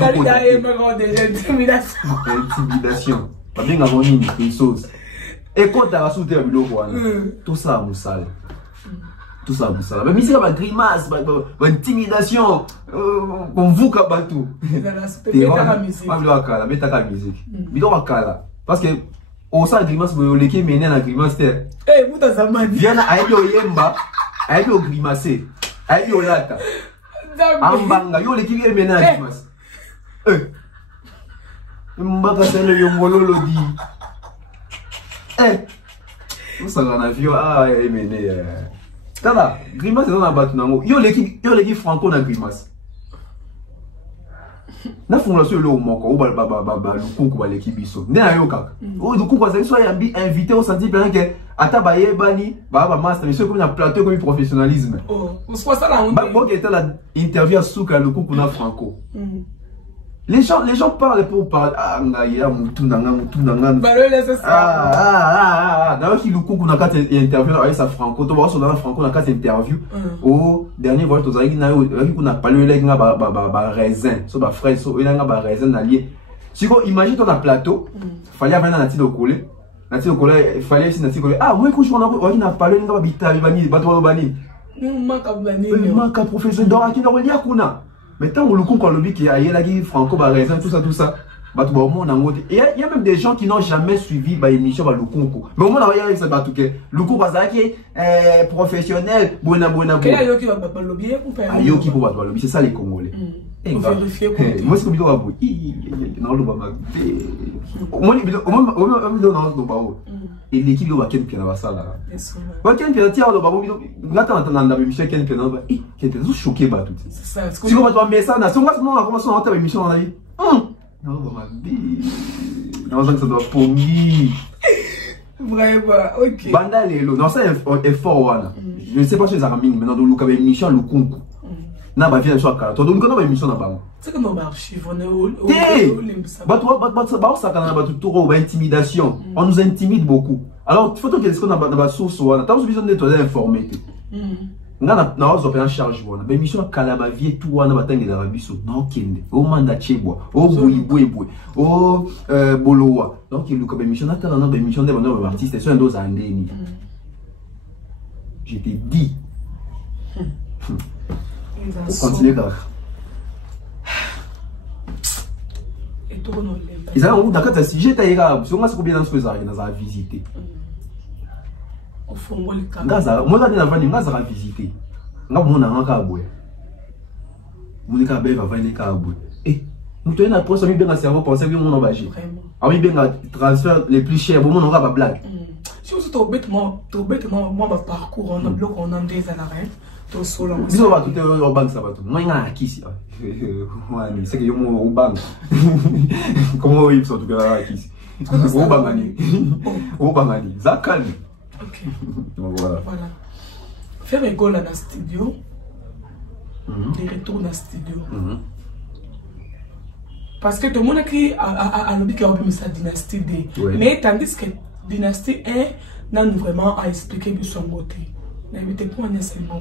Intimidation. Pas bien avant une chose. Et quand tu as rassouté un bilot, tout ça à Moussal. Tout ça à Moussal. Mais ici, il y a des grimaces, des intimidations, on vous casse tout. Tu vas la musique. Parce que, au sein de grimace, vous avez mené la grimace. Eh, vous t'as mal dit. Viens à Ayo Yemba, Ayo grimacer, Ayo Lata. Ambanga, yo l'équipe est mené la grimace. Mbaka sele yo mololo di. Ça va na vie mené. Tala, grimace dans la batu nango. Yo l'équipe franco na grimace. Na fondation le moko o ba lukuku ba l'équipe biso. Na yo kaka. O lukuku ça soit invité au senti plein que ata ba yebani ba master monsieur comme na plateau comme professionnalisme. Oh, on se voit ça là on. Ba bon était la interview Souka lukuku na franco. Les gens parlent pour parler. Ah, ngaya, mutunanga. D'ailleurs, si le coup qu'on a quatre interviews avec sa franco, tu vois, sur la franco, on a quatre interviews. Au dernier voyage, tu as parlé de raisin. Sur la fraise, sur la raisin allié. Si vous imaginez ton plateau, il fallait avoir un natilo collé. Natilo collé, il fallait aussi natilo collé. Ah, moi, quand on a parlé de l'habitabilité, manque à professionnel. Donc, qui n'a rien qu'on mais tant que le coup, quand le dit qu'il y a la franco, raisin, tout ça. Il y a même des gens qui n'ont jamais suivi l'émission le concours. Mais au moins, il y a ça le coup professionnel, buena. C'est ça les Congolais. vérifier moi c'est comme ça non le baba moi et l'équipe va ken pena basala va ken pena tia le baba ngata na émission ken pena ba ken pena choqué ba tout c'est ça si on va message na songa comment commencer à entendre émission na vie non baba non ça doit pongi vraiment OK banda lelo non ça est fort wana je ne sais pas si ça ramène maintenant donc le émission le concours na ba vient sur kala to donc na ba émission na bango c'est que nos archives on est au ça kana ba tout ba intimidation on nous intimide beaucoup alors il faut que ce qu'on a ba source wana tant besoin de toi informer nga na wazo pe en charge wana ba émission kala ba vie tout wana batangela ba biso na okende o manda chebwa o buibwe o bolowa donc il ba émission na tala na ba émission de ba artiste so ndo za ndeni je t'ai dit continuez là. Et tout non les. Ils ont d'accord si j'étais là, si on a ce combien de choses à visiter. Au fond moi le cas. Ngaza, moi là dans vani ngaza à visiter. Nga mona ngaka boye. Mon ka beva vani ka boye. Eh, nous tenons la poste mi bien à cerveau penser que mon baji. Ah oui bien transfert les plus chers, bon on aura pas blague. Si vous êtes au bêtement moi ma parcours on a bloqué on a des années. Dis on va tout au banque ça va tout. Moi nga akisi. Ouais, c'est que yo mo au banque. Comment ils sont tout cas akisi. Au bangani. Au bangani. Zakali. OK. Voilà. Faire école dans le studio. Les retours dans le studio. Parce que tout le monde qui a l'objet qui a mis sa dynastie D. Mais tandis que dynastie 1 n'a vraiment à expliquer son côté. Mais t'es pas nécessairement.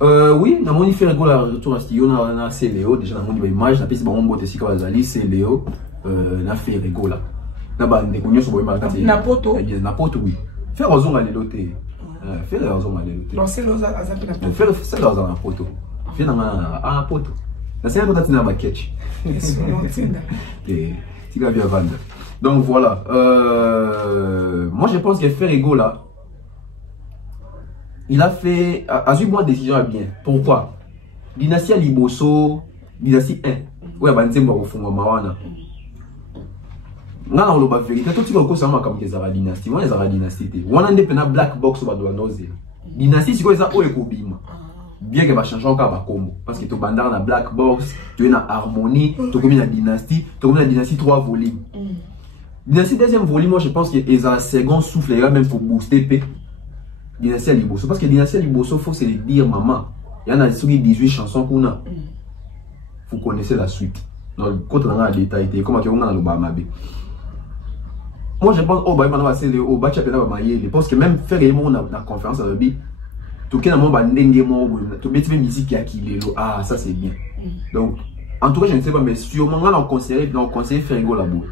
Oui, na moni faire école à retour dans le studio na CLO déjà na moni ba image na pesi ba mon bote sika bazali CLO na faire école. Na ba ndeko nyoso boyima kati. Na poto. Eh bien na poto oui. Faire ozonga leloté. Faire ozonga leloté. Non c'est l'oza azape na poto. Faire c'est l'oza na poto. Faire na poto. Na c'est pas tina ba ketch. Et tika bien vendre. Donc voilà, moi je pense que Ferrego là, il a fait, a eu bonne décision à bien. Pourquoi? Dynastie Liboso, dynastie 1. Ouais, bah nzemba au fond mawana. Nga na loba vérité, tout ce qu'on sait comme que ça dynastie, moi ça dynastie. On a des pena black box ba doit nozer. Dynastie c'est quoi ça o ekobima. Bien que va changer encore ba combo parce que to bandar na black box, tu es na harmonie, tu comme na dynastie, tu comme na dynastie 3 volumes. Dynastie deuxième volume, moi je pense que les un second souffle là même pour booster P. Dynastie Liboso parce que Dynastie Liboso faut se le dire maman. Il y en a sur 18 chansons qu'on a. Vous connaissez la suite. Donc quand on a un détail, comment on a le bamabe. Moi je pense oh bah maintenant va c'est le au batch appelé mailler parce que même faire on a la conférence à l'objet. Tout cas mon bandenge mo tout mettre musique qui a kilelo ah ça c'est bien. Donc en tout cas je ne sais pas mais sûrement on a conseillé Ferrego la boue.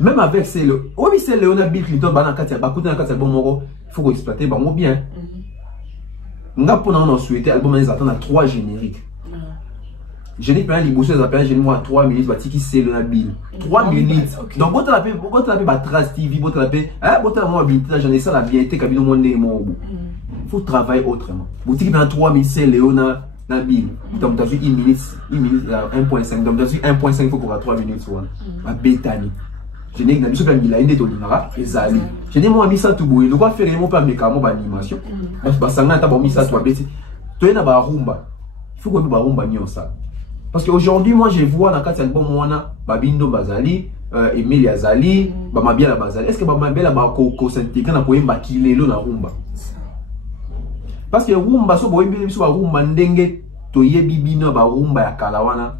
Même avec c'est le oui c'est le on a Bill Clinton bana katia bakuta na katia bon moko faut exploiter bango bien. Nga pour on souhaité album les attend à 3 génériques. Générique par Liboso les appelle générique moi 3 minutes ba tiki c'est le Bill 3 minutes. Donc votre la ba Trace TV votre la paix votre moi habilité j'en ai ça la bien été cabine monde mo. Faut travailler autrement. Boutique dans 3 minutes c'est Léona na Bill. Donc tu as vu 1 minute 1.5 donc tu as vu 1.5 faut pour 3 minutes voilà. Ma bétani. Je n'ai pas mis la inde de l'Inara et Zali. Je n'ai pas mis ça tout boué. Le quoi faire pas mes carrément animation. Parce que ça mis ça toi bêtise. Tu es na ba rumba. Il faut que ba rumba ni ça. Parce qu'aujourd'hui moi je vois dans 4 albums moi Babindo Bazali, Emile Azali, ba mabia la Bazali. Est-ce que ba mabia la ba ko s'intégrer na poemba kilelo na rumba? Parce que rumba so boyembi so ba rumba ndenge to yebi bino ba rumba ya kalawana.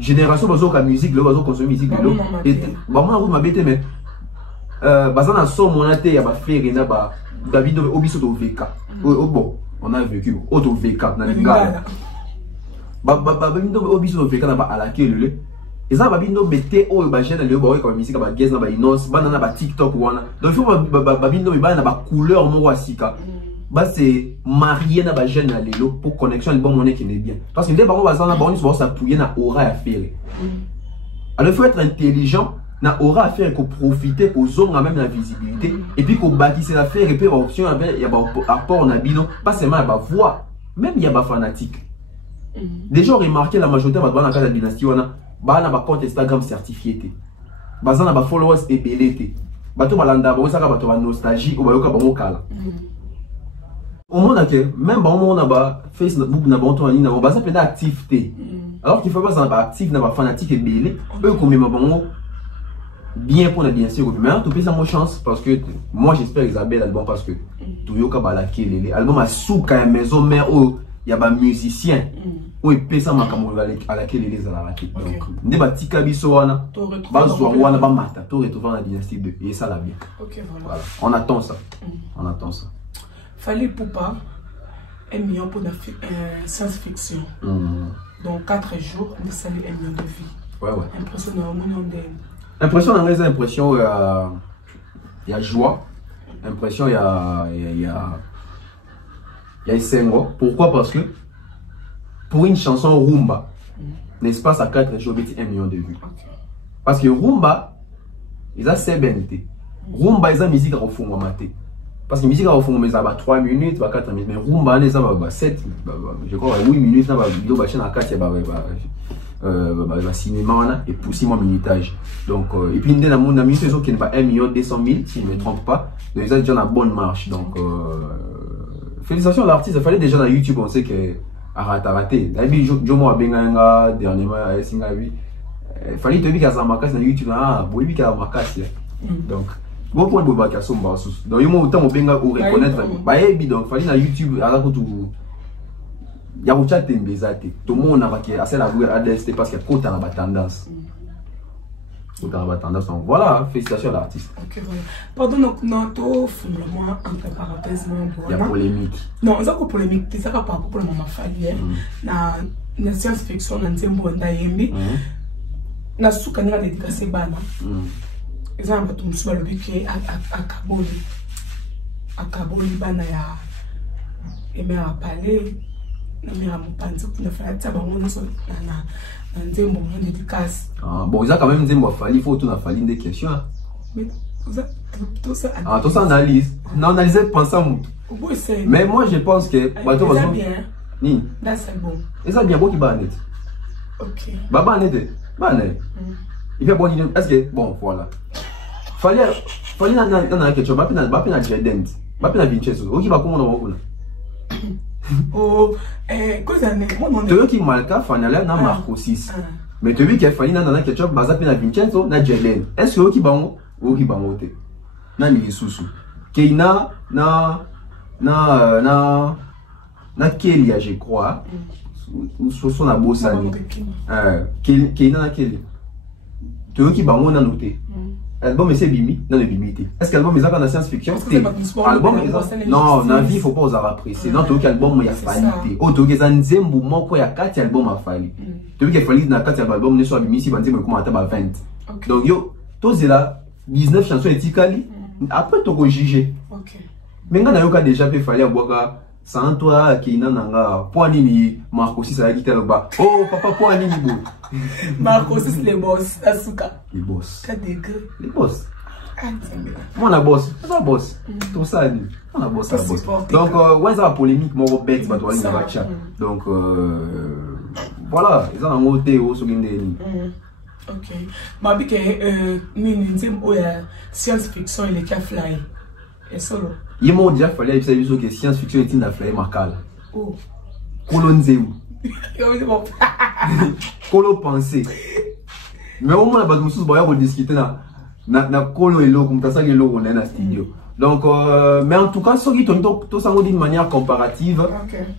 Génération bazo ka musique le bazo consommer musique de l'eau et ba moi ma bête mais bazana so monate ya ba frère na ba David obiso to VK bon on a vécu auto VK na lingala ba bindo obiso to VK na ba alake le eza ba bindo bete o ba jeune le ba comme musique ba guest na ba inos ba na ba TikTok wana donc faut ba bindo ba na ba couleur mo wasika bah c'est marié na ba jeune à l'élo pour connexion le bon monnaie qui est bien parce que les banques bazana ba on se s'appuyer na aura à faire alors il faut être intelligent na aura à faire pour profiter pour zone même la visibilité et puis qu'on bâtisse l'affaire et puis option avec il y a apport na bino pas seulement ba voix même il y a ba fanatique Déjà remarqué la majorité de la dynastie bana ba compte Instagram certifié bazana ba followers et belete bato balanda ba osaka bato ba nostalgie ou ba yoka ba mokala au monde que même ba on ba Facebook na ba to ni na ba ça peut activité alors qu'il faut pas ça actif na ba fanatique et belé eux comme ma bango bien pour la dynastie mais en tout cas ça mon chance parce que moi j'espère Isabelle album parce que tout yoka ba la kelele album a souka maison mère au il y a des musiciens où ils pèsent ma caméra à laquelle ils les ont raté. Donc, ne pas tika biso wana, bazwa wana ba mata, to retrouver la dynastie 2 et ça l'a bien. OK, voilà. On attend ça. On attend ça. Fally Ipupa 1 million pour la science-fiction. Donc 4 jours, on salue 1 million de vies. Ouais. Impressionnant, impression dans les impressions il y a joie. Impression il y a Sengo. Pourquoi? Parce que pour une chanson Rumba, n'est-ce pas, ça 4 jours, 1 million de vues. Parce que Rumba, ils ont 7 bénétés. Rumba, ils ont musique à fond maté. Parce que musique à fond, ils ont 3 minutes, 4 minutes. Mais Rumba, ils ont 7, je crois, 8 minutes, ils ont 4 cinéma et pour 6 mois minutage. Donc, et puis, il y a une minute qui n'est pas 1 million 200 000, si je ne me trompe pas. Donc, ils ont déjà une bonne marche. Donc, félicitations à l'artiste, il fallait déjà dans YouTube, on sait que raté. Jomo Abenganga dernièrement, il fallait te dire qu'il y a ma casse dans YouTube, bon, il y a ma casse. Donc, bon point de Bobaka Somba. Donc, il y a autant de benga ou reconnaître. Donc, il fallait dans YouTube, il y a un chat de mbezate. Tout le monde a assez la voix ADST parce qu'il y a côté dans la tendance. Donc voilà, félicitations à l'artiste. Ok, voilà. Pardon, notre finalement, entre parenthèses, il y a polémique. Non, il y a polémique. C'est ça par rapport à ma famille. Na science-fiction, na nzembo ndayembi. Na suka nga dédicacé bana. Exemple, tu me souviens le biquet à Kaboli bana ya emera palais. Na mera mopanzi kuna fanya taba ngona so na nzembo ngona dédicace. Bon, il y a quand même nzembo Fally, il faut tout faire des questions. Mais tout ça tout ça analyse. Non, analyser pensant. Mais moi je pense que ça bien. Ni. Là c'est bon. Et ça bien beaucoup qui banet. OK. Baba net. Banet. Il fait bon est-ce que bon voilà. Fally na quelque chose, ba pina Jedent. Ba pina Vincenzo. O qui va comment on va. Oh, cosa ne mon nom qui malka fanale na Marco 6. Mais tu vois qu'il Fally na ketchup baza na Vincenzo na Jelen. Est-ce que qui bango ou qui bango te? Na ni susu. Keina na Kelia je crois. Ou so na bosani. Keina na Kelia. Tu vois qui bango na noté. Album c'est bimi, non le bimité. Est-ce que l'album est dans la science-fiction? Album non, na vie faut pas oser apprécier. Non, tout album il y a Fally. Oh, tout que nzembo moko ya 4 albums a Fally. Tu que Fally na 4 albums ne soit bimi si banzi me commenter ba 20. Donc yo, tout là 19 chansons etikali. Après tu go juger. OK. Mais ngana yo ka déjà fait Fally aboka sans toi Keina nanga. Pour nini Marco 6 a quitté le bas. Oh papa pour nini bo. Marco 6 les boss Asuka. Les boss. Les boss. Moi la boss, c'est pas boss. Tout ça dit. On a boss, la boss. Donc ouais ça la polémique mon bête bah toi il va chat. Donc voilà, ils ont un mot théo sur une OK. Ma bi que ni nzem o ya science fiction il est qu'à fly. Et solo. Il m'a déjà fallu que science fiction est une fly marcal. Oh. Colonzeu. Colo pensée. Mais au moins, nous allons discuter na colo et l'eau, comme ça, l'eau, on est dans le studio. Donc, mais en tout cas, ceux qui ont tout ça d'une manière comparative,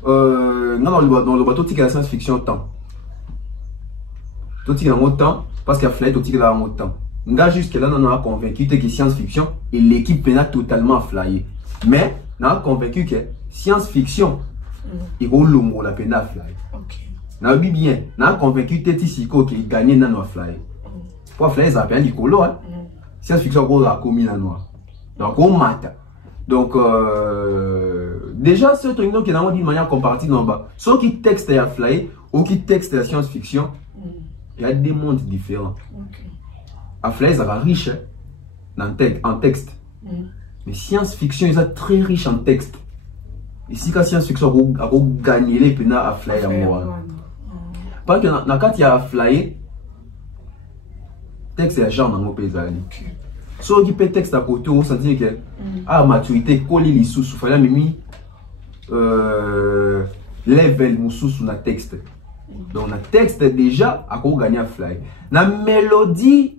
dans le bateau, tu as la science-fiction temps. Tout est en temps, parce qu'il y a Fly, tout est en temps. Nga jusque là, on a convaincu que science-fiction et l'équipe peine totalement flyer. Mais, on a convaincu que science-fiction, il y a la peine à flyer. Na bien, na convaincu Teti Siko qui gagnait dans nos fly. Pour fly ça appelle Nicolo hein. Science fiction ko la commis na noir. Donc on mata. Donc déjà ce truc qui est dans d'une manière comparative en bas. Ceux qui textent à fly ou qui textent à science fiction, il y a des mondes différents. À fly ça va riche en texte. Mais science fiction ils sont très riches en texte. Et si la science fiction a gagné les peines à fly à moi. parce que na kati ya flyer texte ya genre nango pezali so qui peut texte à côté on sentit que à maturité koli lisusu fallait mimi level mususu na texte donc na texte déjà à quoi gagner flyer na mélodie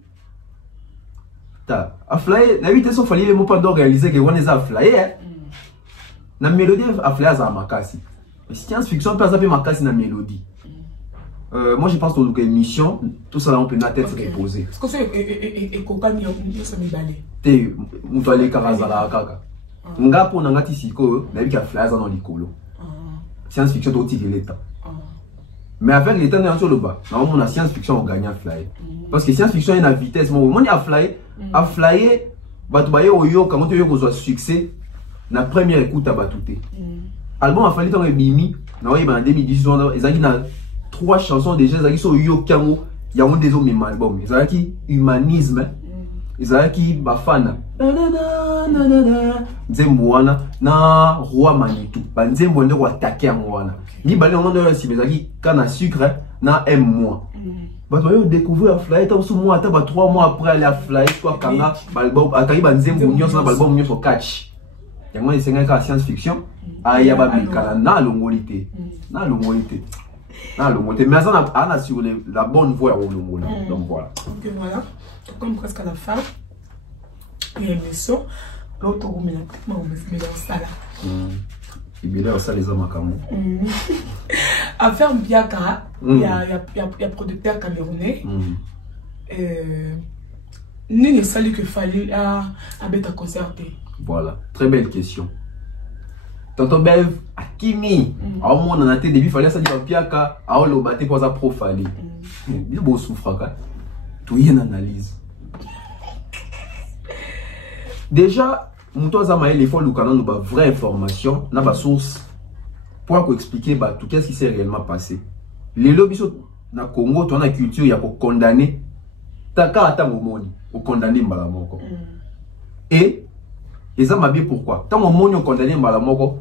ta a flyer na vite so fallait les mots pas d'or réaliser que on est à flyer na mélodie a flyer za makasi science fiction peut ça peut makasi na mélodie. Moi je pense que l'émission, tout ça là on peut na tête se reposer. Est-ce que c'est kokani ça me balé. Te mutwale karazala kaka. Nga po na ngati siko na bika flyer dans likolo. Science fiction to tirer l'état. Mais avec l'état dans sur le bas, na on a science fiction on gagne flyer. Parce que science fiction est na vitesse, moi a flyer batu baye oyo quand tu yo ko succès na première écoute à batouté. Album a fallu dans le bimi, na oye en 2018 ezaki na 3 chansons déjà, ils sont yo kango, il y a un des hommes album, ils ont qui humanisme, ils ont qui bafana. Nzemboana na roi Manitou, ba nzembo ndo attaquer ngwana. Ni bali on ndo si bezaki kana sucre na un mois. Ba to yo découvrir Flyer ta sous mois ta ba 3 mois après aller à Flyer quoi kanga album akari ba nzembo nyonso na album nyonso catch. Yango ni senga ka science fiction, aya ba mikala na longolité. Na longolité. Ah, le mot mais on a sur la bonne voie au monde. Donc voilà. Ok, voilà. Comme presque à la fin. Et l'émission, l'autre on met ça là. Il met ça les hommes à Cameroun. Affaire Biaka, il y a producteur camerounais. Ni ne salut que fallait à bêta concerté. Voilà, très belle question. Tonton Bev, Akimi, à un moment on a été début, il fallait ça dire Piaka, à le battre pour ça profaner. Il beau souffre, tout y est une analyse. Déjà, Mouto Zamaël, il faut nous une vraie information, n'a pas source pour expliquer tout qu'est-ce qui s'est réellement passé. Les lobbies na Congo, tu as une culture, il y a pour condamner, Taka Atamomoni, ou condamner Mbalamoko. Et ils ont bien pourquoi. Tant que on condamné Mbalamoko,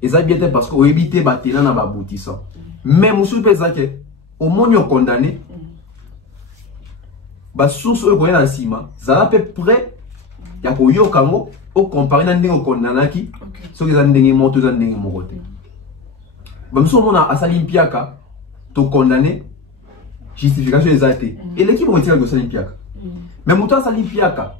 ils ont bien parce qu'on évite Batena na baboutissant. Mais monsieur Pesake, au moins on condamné, bah source eux connaissent la cima, ça à peu près, il y a pour yo kango, au comparé na ndenge condamné qui, ceux qui ont ndenge moto za ndenge mokote. Bah monsieur on a asalimpiaka, to condamné, justification des athées. Et l'équipe retire de salimpiaka. Mais mouton salimpiaka.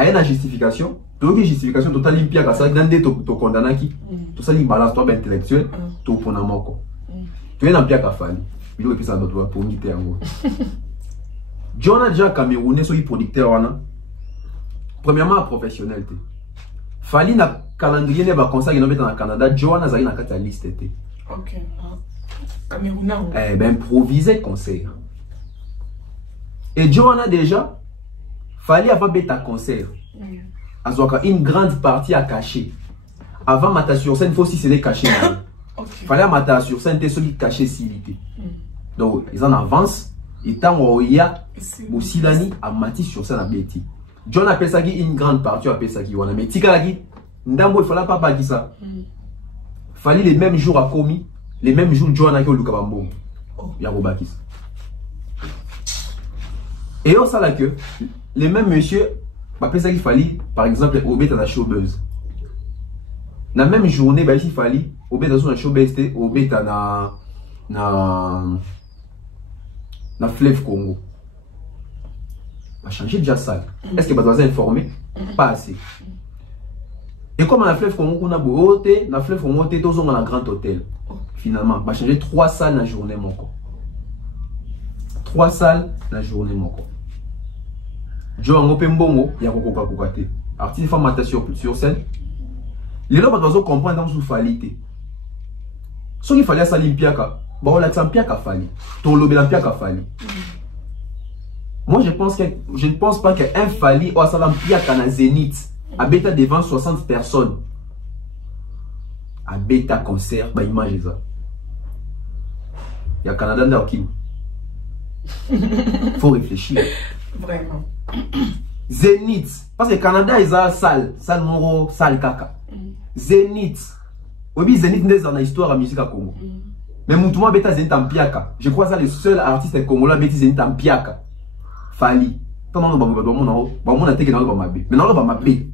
Il y a une justification, donc une justification totale impiaka, ça veut dire que tu condamnes qui, tout ça, il balance toi intellectuel, tu pour un moko. Tu es un piaka fan, il doit ça d'autre pour m'iter en gros. John a déjà Camerounais, soit producteur, premièrement professionnel. Fali na calendrier ne va conseiller dans le Canada, John a na kata liste. Ok. Camerounais. Eh ben improviser concert. Et John a déjà fallait avoir bêta concert. Une grande partie à cacher. Avant matin sur scène, il faut aussi se cacher. Fallait matin sur scène, il faut cacher s'ilité. Donc, ils en avancent. Et tant qu'il y a aussi l'année à matin sur scène à Betty. John appelle ça une grande partie, appelle ça qui wana. Mais Tikalagi, Ndambo, il fallait pas dire ça. Fallait les mêmes jours à commis, les mêmes jours John a eu le Kabambo. Yarobakis. Et on sait là que les mêmes monsieur, après ça qu'il fallait, par exemple, au bête à la showbuzz. La même journée, il fallait, au bête à la showbuzz, au bête à na Fleuve Congo. On a changé déjà ça. Est-ce que vous avez informé? Pas assez. Et comme on a Fleuve Congo, on a beauté, na Fleuve Congo, on a un grand hôtel. Finalement, on a changé 3 salles dans la journée, mon corps. 3 salles dans la journée, mon corps. Joe Ngopembongo, il y a Coca Coca. Artiste femme sur scène. Les gens doivent comprendre dans sous falité. Ce qu'il fallait à Salimpiaka, bon, la Tsampiaka fallait. Ton lobby l'Ampiaka fallait. Moi, je ne pense pas qu'un fallait ou à Salimpiaka na Zénith, à bêta devant 60 personnes. À bêta concert, bah, image ça. Il y a Canada dans qui. Faut réfléchir. Vraiment. Zénith. Parce que Canada, ils ont salle kaka. Zénith. Oui, Zénith n'est dans l'histoire de la musique à Congo. Mais Moutouma Beta Zenita Mpiaka. Je crois que c'est le seul artiste congolais Beta Zenita Mpiaka. Fali. Comment on a été dans le Bamabé. Mais dans le Bamabé.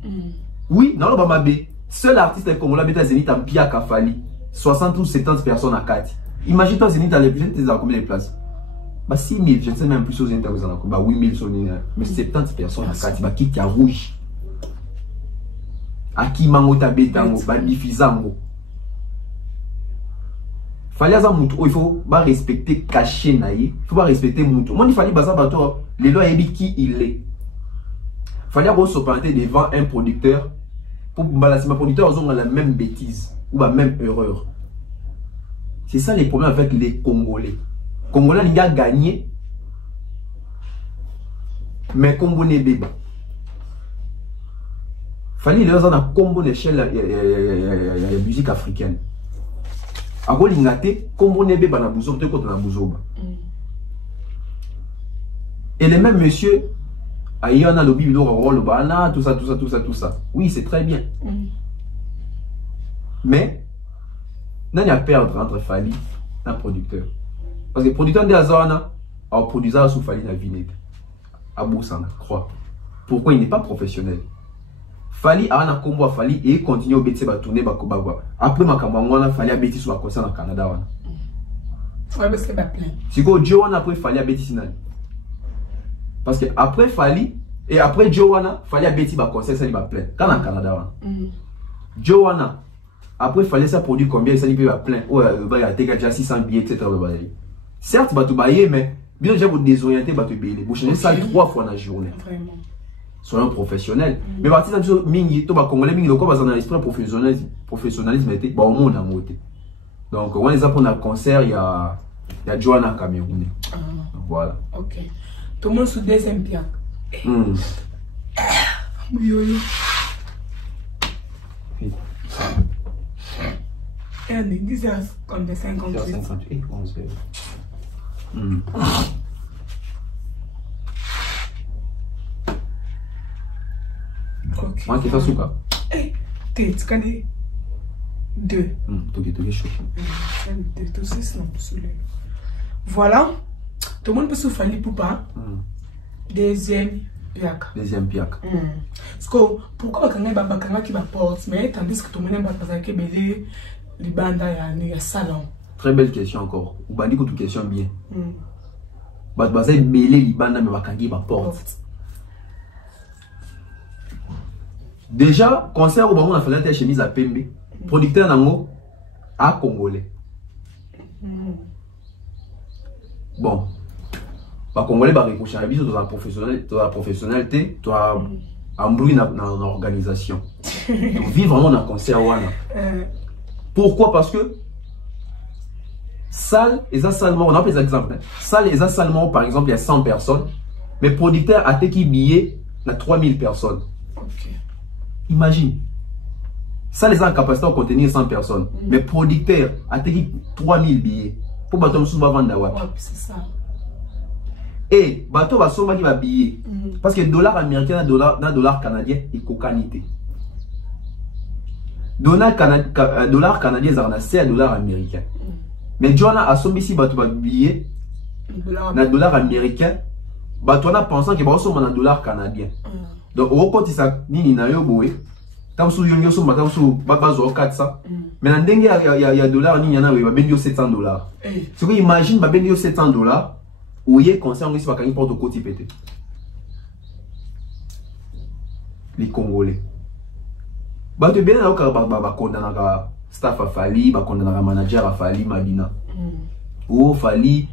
Oui, dans le Bamabé. Seul artiste congolais Beta Zenita Mpiaka Fali. 60 ou 70 personnes à 4. Imagine-toi Zenita les plus jeunes, combien de places? Bah 6 000, je ne sais même plus aux Zenita. Bah 8 000 sur l'île. Mais 70 personnes à 4. Bah qui a rouge. Aki Mangota Betango. Bah Bifizango. Fallait il faut pas respecter caché naïe, il faut pas respecter Moutou. Moi il fallait baza bato les lois et qui il est. Fallait se planter devant un producteur pour balancer ma producteur ont la même bêtise ou la même erreur. C'est ça les problèmes avec les Congolais. Congolais il a gagné mais Congolais bébé. Fallait les gens à combo l'échelle la musique africaine. Ako lingate kombo nebe bana buzoba te kota na buzoba. Et les mêmes monsieur ayana le bibido rolo bana tout ça. Oui, c'est très bien. Mais n'a a perdre entre Fali et un producteur. Parce que le producteur de Azana a produit ça sous Fali na vinette. À Boussana, crois. Pourquoi il n'est pas professionnel? Fali a un combo à Fali et continue au bêtise à tourner bakobagwa. Après ma camangwana Fali a bêtise sur la concert au Canada. Ouais, parce que c'est pas plein. Si que Joanna après Fali a bêtise parce que après Fali et après Joanna Fali a bêtise à concert ça il va plein. Quand au Canada. Joanna après Fali ça produit combien ça il va plein. Ouais, il a déjà 600 billets etc. Certes bah tu bailler mais bien déjà vous désorienter bah tu bailler. Vous changez ça 3 fois dans la journée. Vraiment. Soyons professionnels. Mais parti ça mingi to ba congolais mingi loko ba dans l'esprit professionnalisme était ba au monde en côté. Donc on les a pour un concert il y a Joanna Cameroun. Voilà. OK. Tout le monde sous deuxième pied. Oui. Et on dit comme des 58. 11. Ok. Moi qui fais souka. Tu connais 2. Tu chaud. 2 tout ça non voilà. Tout le monde peut se faire poupa. Deuxième piak. Parce que pourquoi quand on a qui va porte mais tandis que tout le monde va passer que belé les bandes il y a salon. Très belle question encore. Ou bandi que toute question bien. Bah basé belé les bandes mais va kangi va porte. Déjà, concert au moment où on a fait la chemise à Pembe, producteur nango à Congolais. Bon, bah Congolais bah récoucher la bise dans la professionnalité, toi embrouiller dans l'organisation. Donc vivre vraiment dans concert wana. Pourquoi? Parce que salle et salement, on a des exemples. Salle et salement par exemple il y a 100 personnes, mais producteur a qui billet na 3000 personnes. Imagine. Ça les a en capacité de contenir 100 personnes. Mais producteur a été 3000 billets. Pour bateau sous vendre c'est ça. Et bateau va sommer qui va billet. Parce que dollar américain dollar canadien est cocanité. Dollar canadien c'est un dollar américain. Mais Joanna a sommet si bateau va billet na dollar américain. Bateau a pensant qu'il va sommer un dollar canadien. Donc, au côté ça, ni na yo boé. Tam sou yon yo sou matam sou bazo 400. Mais dans dengue il y a dollars ni yana ba bendio $700. Si vous imaginez ba bendio $700 ou yé concert on ici ba kangi porte côté pété. Les Congolais. Ba te bien na ba condamna staff a Fali, ba condamna manager a Fali Madina. Ou Fali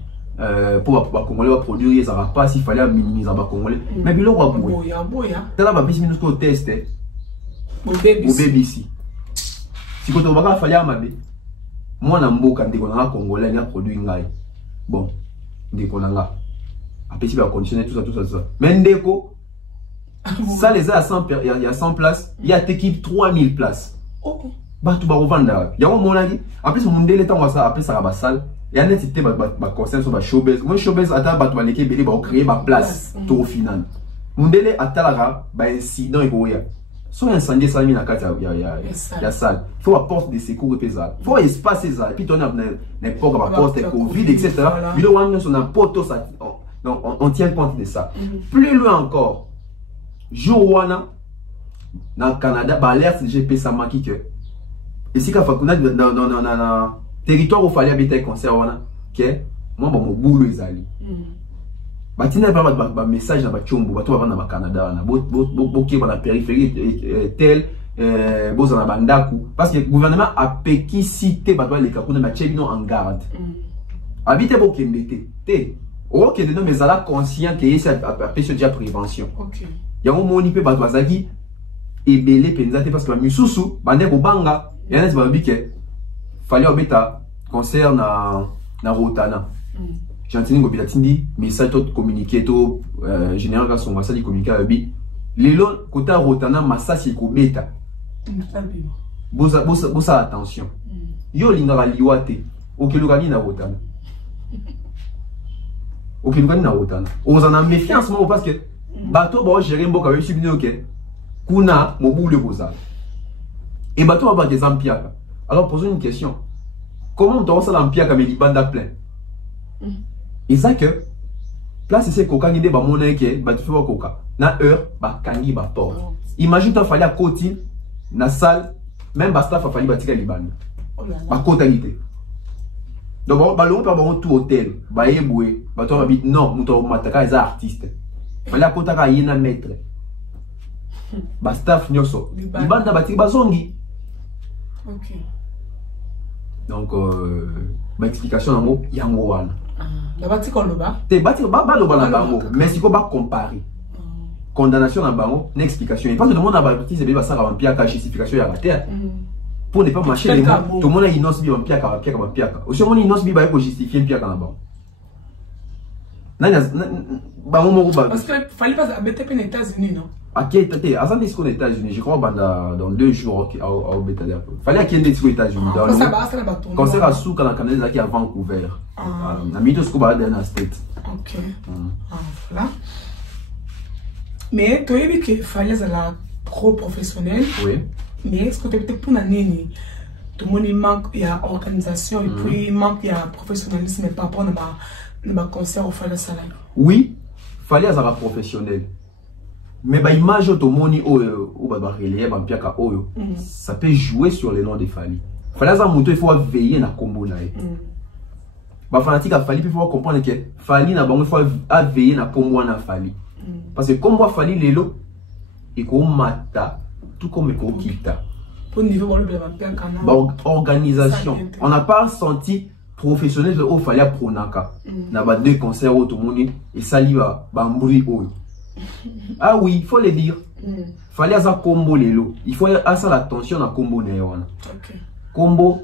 pour les Congolais va produire, ça va pas s'il fallait minimiser les Congolais. Mais il y a un boya. Tu as un minutes au test. Au bébé ici. Si tu as fallu à ma bé, moi, je suis un Congolais qui a produit un gars. Bon, je suis un gars. Après, il va conditionner tout ça. Mais Ndeko, ça les a à 100 places, il y a équipe 3000 places. Bah, tu vas revendre. Il y a un moment qui, après, mon délai, après, ça va salle. Il y a un petit concert sur le showbiz. Moi, showbiz, attends, tu vas l'équipe, tu vas créer ma place au final. Mon délai, attends, incident, il soit incendie ça mis na carte ya salle il faut apporter des secours pesants il faut espacer ça puis donner n'importe quoi porte covid etc il doit avoir son apporto ça donc on tient compte de ça plus loin encore jour wana na Canada ba alerte GP ça maki que et si ka fakuna dans territoire où fallait habiter concert wana que moi bon boulot ezali batina ba message na ba chombo bato ba na Canada na boké ba na périphérie tel boza na bandaku parce que le gouvernement a péquicité bato les kakuna na chebino en garde habiter bokendete te OK de non mais ala conscient que c'est appelé déjà prévention OK ya mo moni pe bato azaki ebele penza te parce que misusu bande ko banga yana ba bike fallait obeta concert na Rotana J'entends que Bilatindi, message tout communiqué tout général quand son message communiqué à bi. Lelo kota Rotana masasi ko beta. Bosa attention. Yo linga liwate. Okelugani na Rotana. Okelugani na Rotana. On en a méfiance moi parce que bateau ba gérer mboka yo subino OK. Kuna mobule boza. Et bateau ba des ampiaka. Alors posons une question. Comment on doit ça l'ampiaka mais libanda plein? Et ça que place c'est coca guidé ba monnaie que ba tu fais coca na heure ba kangi ba port imagine toi fallait à côté na salle même ba staff fallait batika libanda ba qualité donc ba long pas ba tout hôtel ba yeboué ba toi ba non muto mataka les artistes fallait à côté ka yena maître ba staff nyoso libanda batika bazongi OK donc ba explication en mot yango wana la bati ko loba te bati ba loba na bango mais si ko ba comparer condamnation na bango une explication et parce que le monde a bâti c'est ba ça va pia ka justification ya terre pour ne pas marcher les mots tout le monde a innocent bi ba pia ka aussi on innocent bi ba ko justifier pia ka na bango parce que fallait pas habiter aux États-Unis non à qui était à San aux États-Unis je crois dans 2 jours au Bétalia fallait qu'il y ait des aux États-Unis dans le concert à Souka dans Canada qui à Vancouver na mito scuba dans state OK voilà mais tu as dit que fallait la trop professionnel oui mais est-ce que tu peut-être pour nani tout le monde manque il y a organisation et puis il manque il y a professionnalisme par rapport à concert au fallait ça oui fallait être professionnel mais bah image tout le monde ou bah relier bah piaka oyo ça peut jouer sur les noms des Fally fallait ça monter il faut veiller na combo na bah fanatique a Fally il faut comprendre que Fally na bango il faut veiller na combo na Fally parce que combo Fally lelo et ko mata tout comme ko kita pour niveau bah organisation on n'a pas senti professionnel au Fally pronaka na ba 2 concerts au tout le monde et ça li ba mburi oyo. Ah oui, il faut le dire. Fallait à ça combo lelo. Il faut à ça l'attention à combo néon. OK. Combo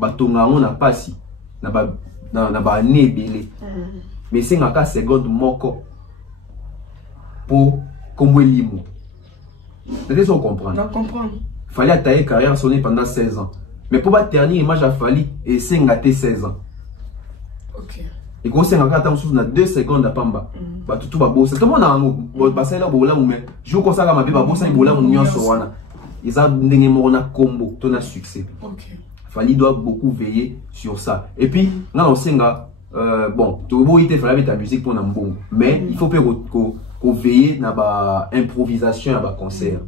batonga on a pas si na ba né belé. Mais c'est ngaka seconde moko pour combo limo. Peut-être on comprend. On comprend. Fallait attaquer carrière sonner pendant 16 ans. Mais pour pas terminer image a Fally et c'est ngaté 16 ans. OK. Et quand c'est encore temps sur 2 secondes à pamba bah tout va bosser tout le monde a bassin là bola ou mais je comme ça ma bébé bosser bola ou nyonso wana ils a ndenge mona combo ton a succès. OK. Fally doit beaucoup veiller sur ça et puis nga on senga bon tout beau il te fallait ta musique pour na mbongo mais il faut ko veiller na ba improvisation à ba concert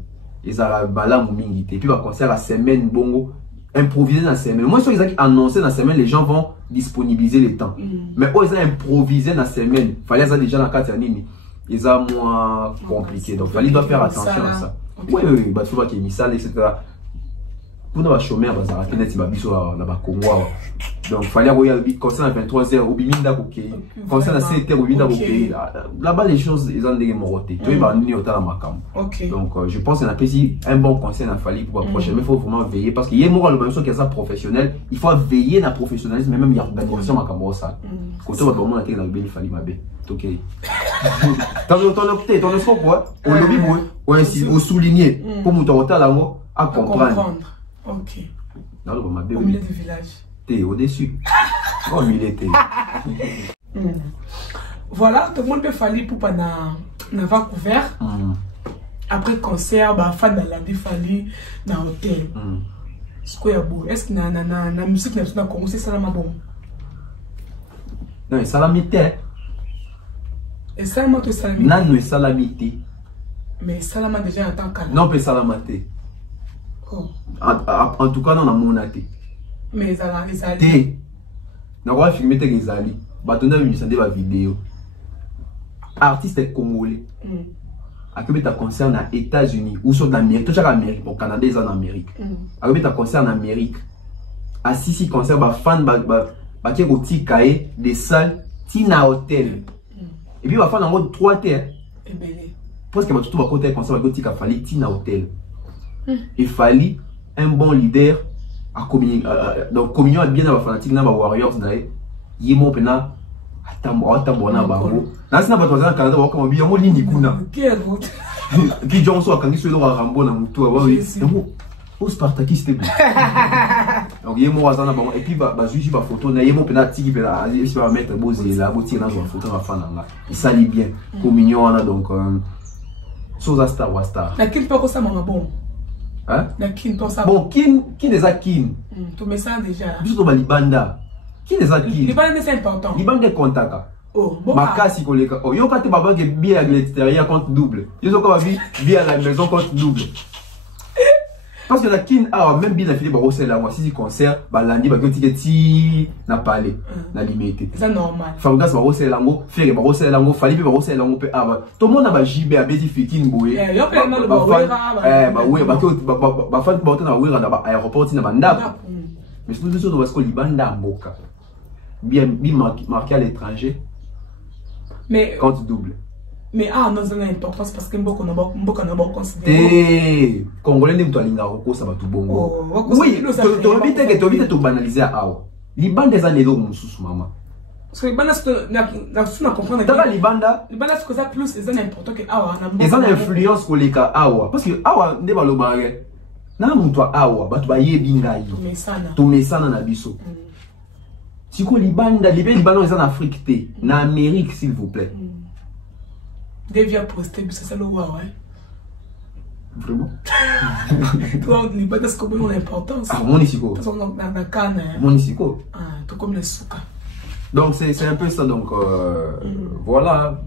ils a bala mingi et puis ba concert à semaine bongo improviser dans la semaine. Moi, si ils ont annoncé dans la semaine, les gens vont disponibiliser les temps. Mais eux, ils ont improvisé dans la semaine. Il fallait ça déjà dans la carte anime. Ils ont moins compliqué. Donc, il fallait faire attention à ça. Oui, oui, il faut qu'il y ait mis ça, etc. Pour nous, les chômeurs, ils ont raté net, ils ont Congo. Donc, il fallait avoir un concert à 23h, au Biminda, ok. Concert à 7h, au Biminda, ok. Là-bas, les choses, ils ont des morotés. Tu vois, ils ont des macam. Donc, je pense qu'on a pris un bon conseil à Fally pour la prochaine. Mais il faut vraiment veiller parce qu'il y a moral, même si c'est professionnel, il faut veiller dans le professionnalisme, mais même il y a l'organisation macam ça. Quand on va vraiment la dans le Fally Mabé. Ok. Ton espoir quoi? Au lobby, au souligner, pour mon temps à comprendre. OK. Dans le au milieu du village. T'es au-dessus. Au milieu t'es. Voilà, tout le monde peut Fally pour na Vancouver. après concert bah fan de la Fali dans hôtel ce qu'il y a beau est-ce que na musique na Congo c'est ça ma bon non ça la mité et ça moi to salami non ça la mité mais salama déjà en tant que non peut salamaté en tout cas non na monaté mais ça té na quoi filmer té ezali batona bimisande ba vidéo artiste congolais akobeta concert na États-Unis ou sur l'Amérique, tout ça l'Amérique, bon Canada est en Amérique. Akobeta concert en Amérique. Assisi concert ba fan ba qui au cahier des salles tina hôtel. Et puis ba fan en mode 3 terres. Parce que ba tout ba côté concert ba tika fali tina hôtel. Il fallait un bon leader à communiquer donc communion bien ba fanatique na ba Warriors na yemo pena atambo na bango. Na sina bato za Canada ba ko biya mo lini kuna. Qui Johnson a kangi solo Rambo na mutu wa oui. Au Spartakiste bien. Donc yemo wazana bango et puis ba juge ba photo na yemo pena tiki pena il va mettre bozi la boti na photo na fana nga. Il s'allie bien. Communion na donc Soza Star wa Star. Na kin pas ko ça mama bon. Hein? Na kin pas ça. Bon kin les a kin. Tu mets ça déjà. Juste au Libanda. Qui les a kin? Libanda c'est important. Libanda contaka. Oh, bon. Makasi koleka. Oh, yo kati baba ke bien à l'extérieur compte double. Yo so ko bien à la maison compte double. Parce que la kin a même bien affilé ba rosel la moi si concert ba landi ba ti na parler na limité. C'est normal. Fabrikas ba rosel lango, faire ba rosel lango, fali ba rosel lango pe aba. Tout le monde a ba JB a beti fikin boye. Yo pe na ba wera. Ba we ba fan ba na wera na ba aéroport na ba ndako. Mais surtout ça parce que Libanda mboka. Bien marqué à l'étranger. Mais compte double. Mais non, c'est une importance parce que beaucoup n'a pas considéré. Congolais n'aiment pas les narcos, ça va tout bon. Oui, tu habites tout banaliser à Awa. Liban des années d'eau, mon sous maman. Parce que Liban, c'est na comprendre. Liban, c'est que ça plus c'est important que Awa. Les gens influence pour les cas Awa. Parce que Awa n'est pas le barré. Na mon toi Awa, bah tu vas y bingaï. Tu mets ça dans la biseau. Si quoi Liban est en Afrique, en Amérique s'il vous plaît. Devia poster, c'est ça le roi, ouais. Vraiment? Toi, Liban, c'est comme une importance. Ah, mon isico. Parce qu'on a la canne. Mon isico. Ah, tout comme les soukas. Donc c'est un peu ça, donc voilà.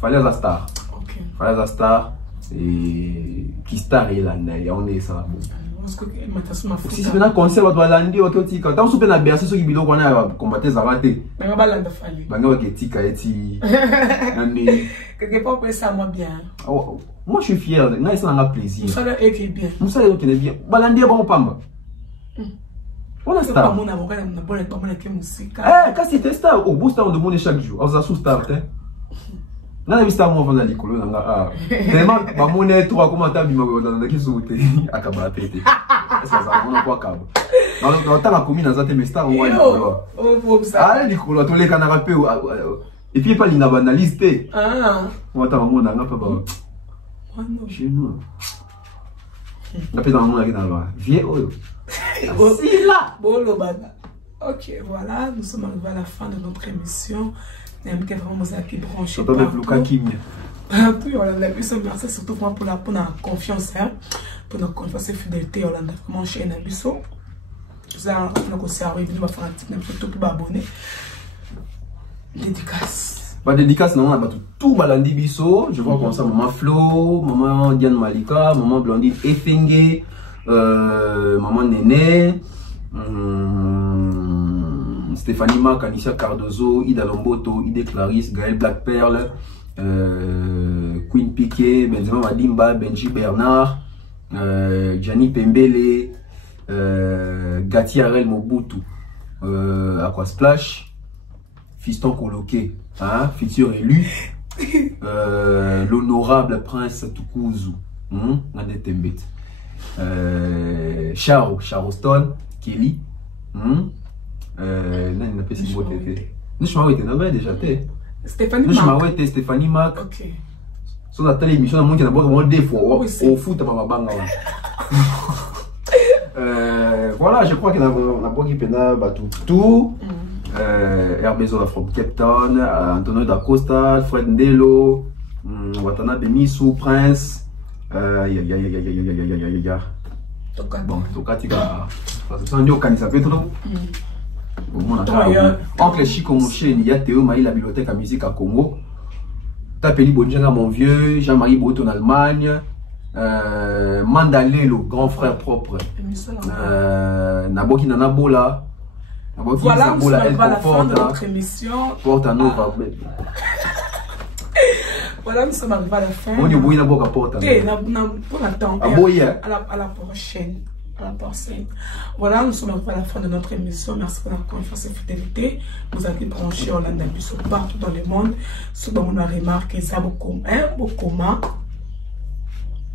Fallait la star. Ok. Fallait la star. Et qui star est là, on est ça. Si c'est un concert, on va l'andi, on va tika. Tant que na bercer ceux qui biloko on a combattre ça raté. Banga balanda fali. Banga ke tika eti. Quelque part pour ça moi bien. Moi je suis fier, na ça n'a plaisir. Ça est bien. Ça est bien. Balandi bon pamba. On a star. On a pas que musique. Quand c'était star, au bout star on demande chaque jour. On a sous star hein. Na na mista mo vanda likolo na nga tellement ba monnaie trois comment ta bima na kisoute akaba tete ça ça on quoi kaba na ta la commune na zate mista on likolo ah likolo to le kana rapé et puis pas lina banalité ah on ta mo na nga pa ba chez nous na pe dans mon na ba vieux oyo si là bolo bana. Ok, voilà, nous sommes arrivés à la fin de notre émission. N'aime qu'à vraiment ça qui branche. Surtout avec Luka Kim. Puis on a vu ça, merci surtout pour la confiance, pour notre confiance et fidélité. On a vraiment chez Nabiso. Ça, on a aussi arrivé, on va faire un petit peu pour abonner. Dédicace. Bah dédicace, non, on a tout balandi biso. Je vois comme ça, maman Flo, maman Diane Malika, maman Blondine Efenge, maman Néné. Stéphanie Mac, Anisha Cardozo, Ida Lomboto, Ide Clarisse, Gaël Black Pearl, Queen Piquet, Benzema Madimba, Benji Bernard, Gianni Pembele, Gati Arel Mobutu, Aquasplash, Fiston Coloqué, hein, futur élu, l'honorable prince Tukuzu, Nade Tembet, Charo Stone, Kelly, non, il n'a pas si beau tété. Nous, je m'arrête, on a déjà été. Stéphanie Mac. Ok. Sur la télévision, on a monté d'abord des fois au foot à Babanga. Voilà, je crois qu'il y a un bon qui pénal, tout. Herbezo from Cape Town, Antonio da Costa, Fred Ndelo, Watanabe Misu, Prince, Bon, tokatika ça ndio kanisa Petro. Oncle Chico Mouchen, il y a Théo Maï, la bibliothèque à musique à Congo. Tapeli Bonjenga, mon vieux, Jean-Marie Boto en Allemagne. Mandalé, le grand frère propre. Naboki Nanabola. Voilà, nous sommes à la fin de notre émission. Porte à nous. Voilà, nous sommes arrivés à la fin. On y a beaucoup à porter. Pour l'attendre. À la prochaine. À la prochaine. Voilà, nous sommes arrivés à la fin de notre émission. Merci pour la confiance et fidélité. Vous avez branché Hollande Bisso partout dans le monde. Ce que on a remarqué, c'est beaucoup commun.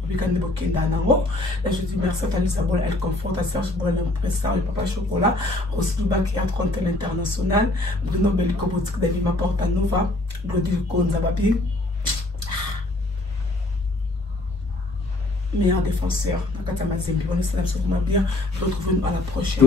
Là, je dis merci à Talisa Bola, elle conforte à Serge Bola, l'impresseur, le papa chocolat, Roslouba qui a 30 l'international, Bruno Bellico Boutique de Lima Porta Nova, Glodil Konza Babi, meilleur défenseur, Nakata Mazembi, on est là, bien, je retrouve à la prochaine.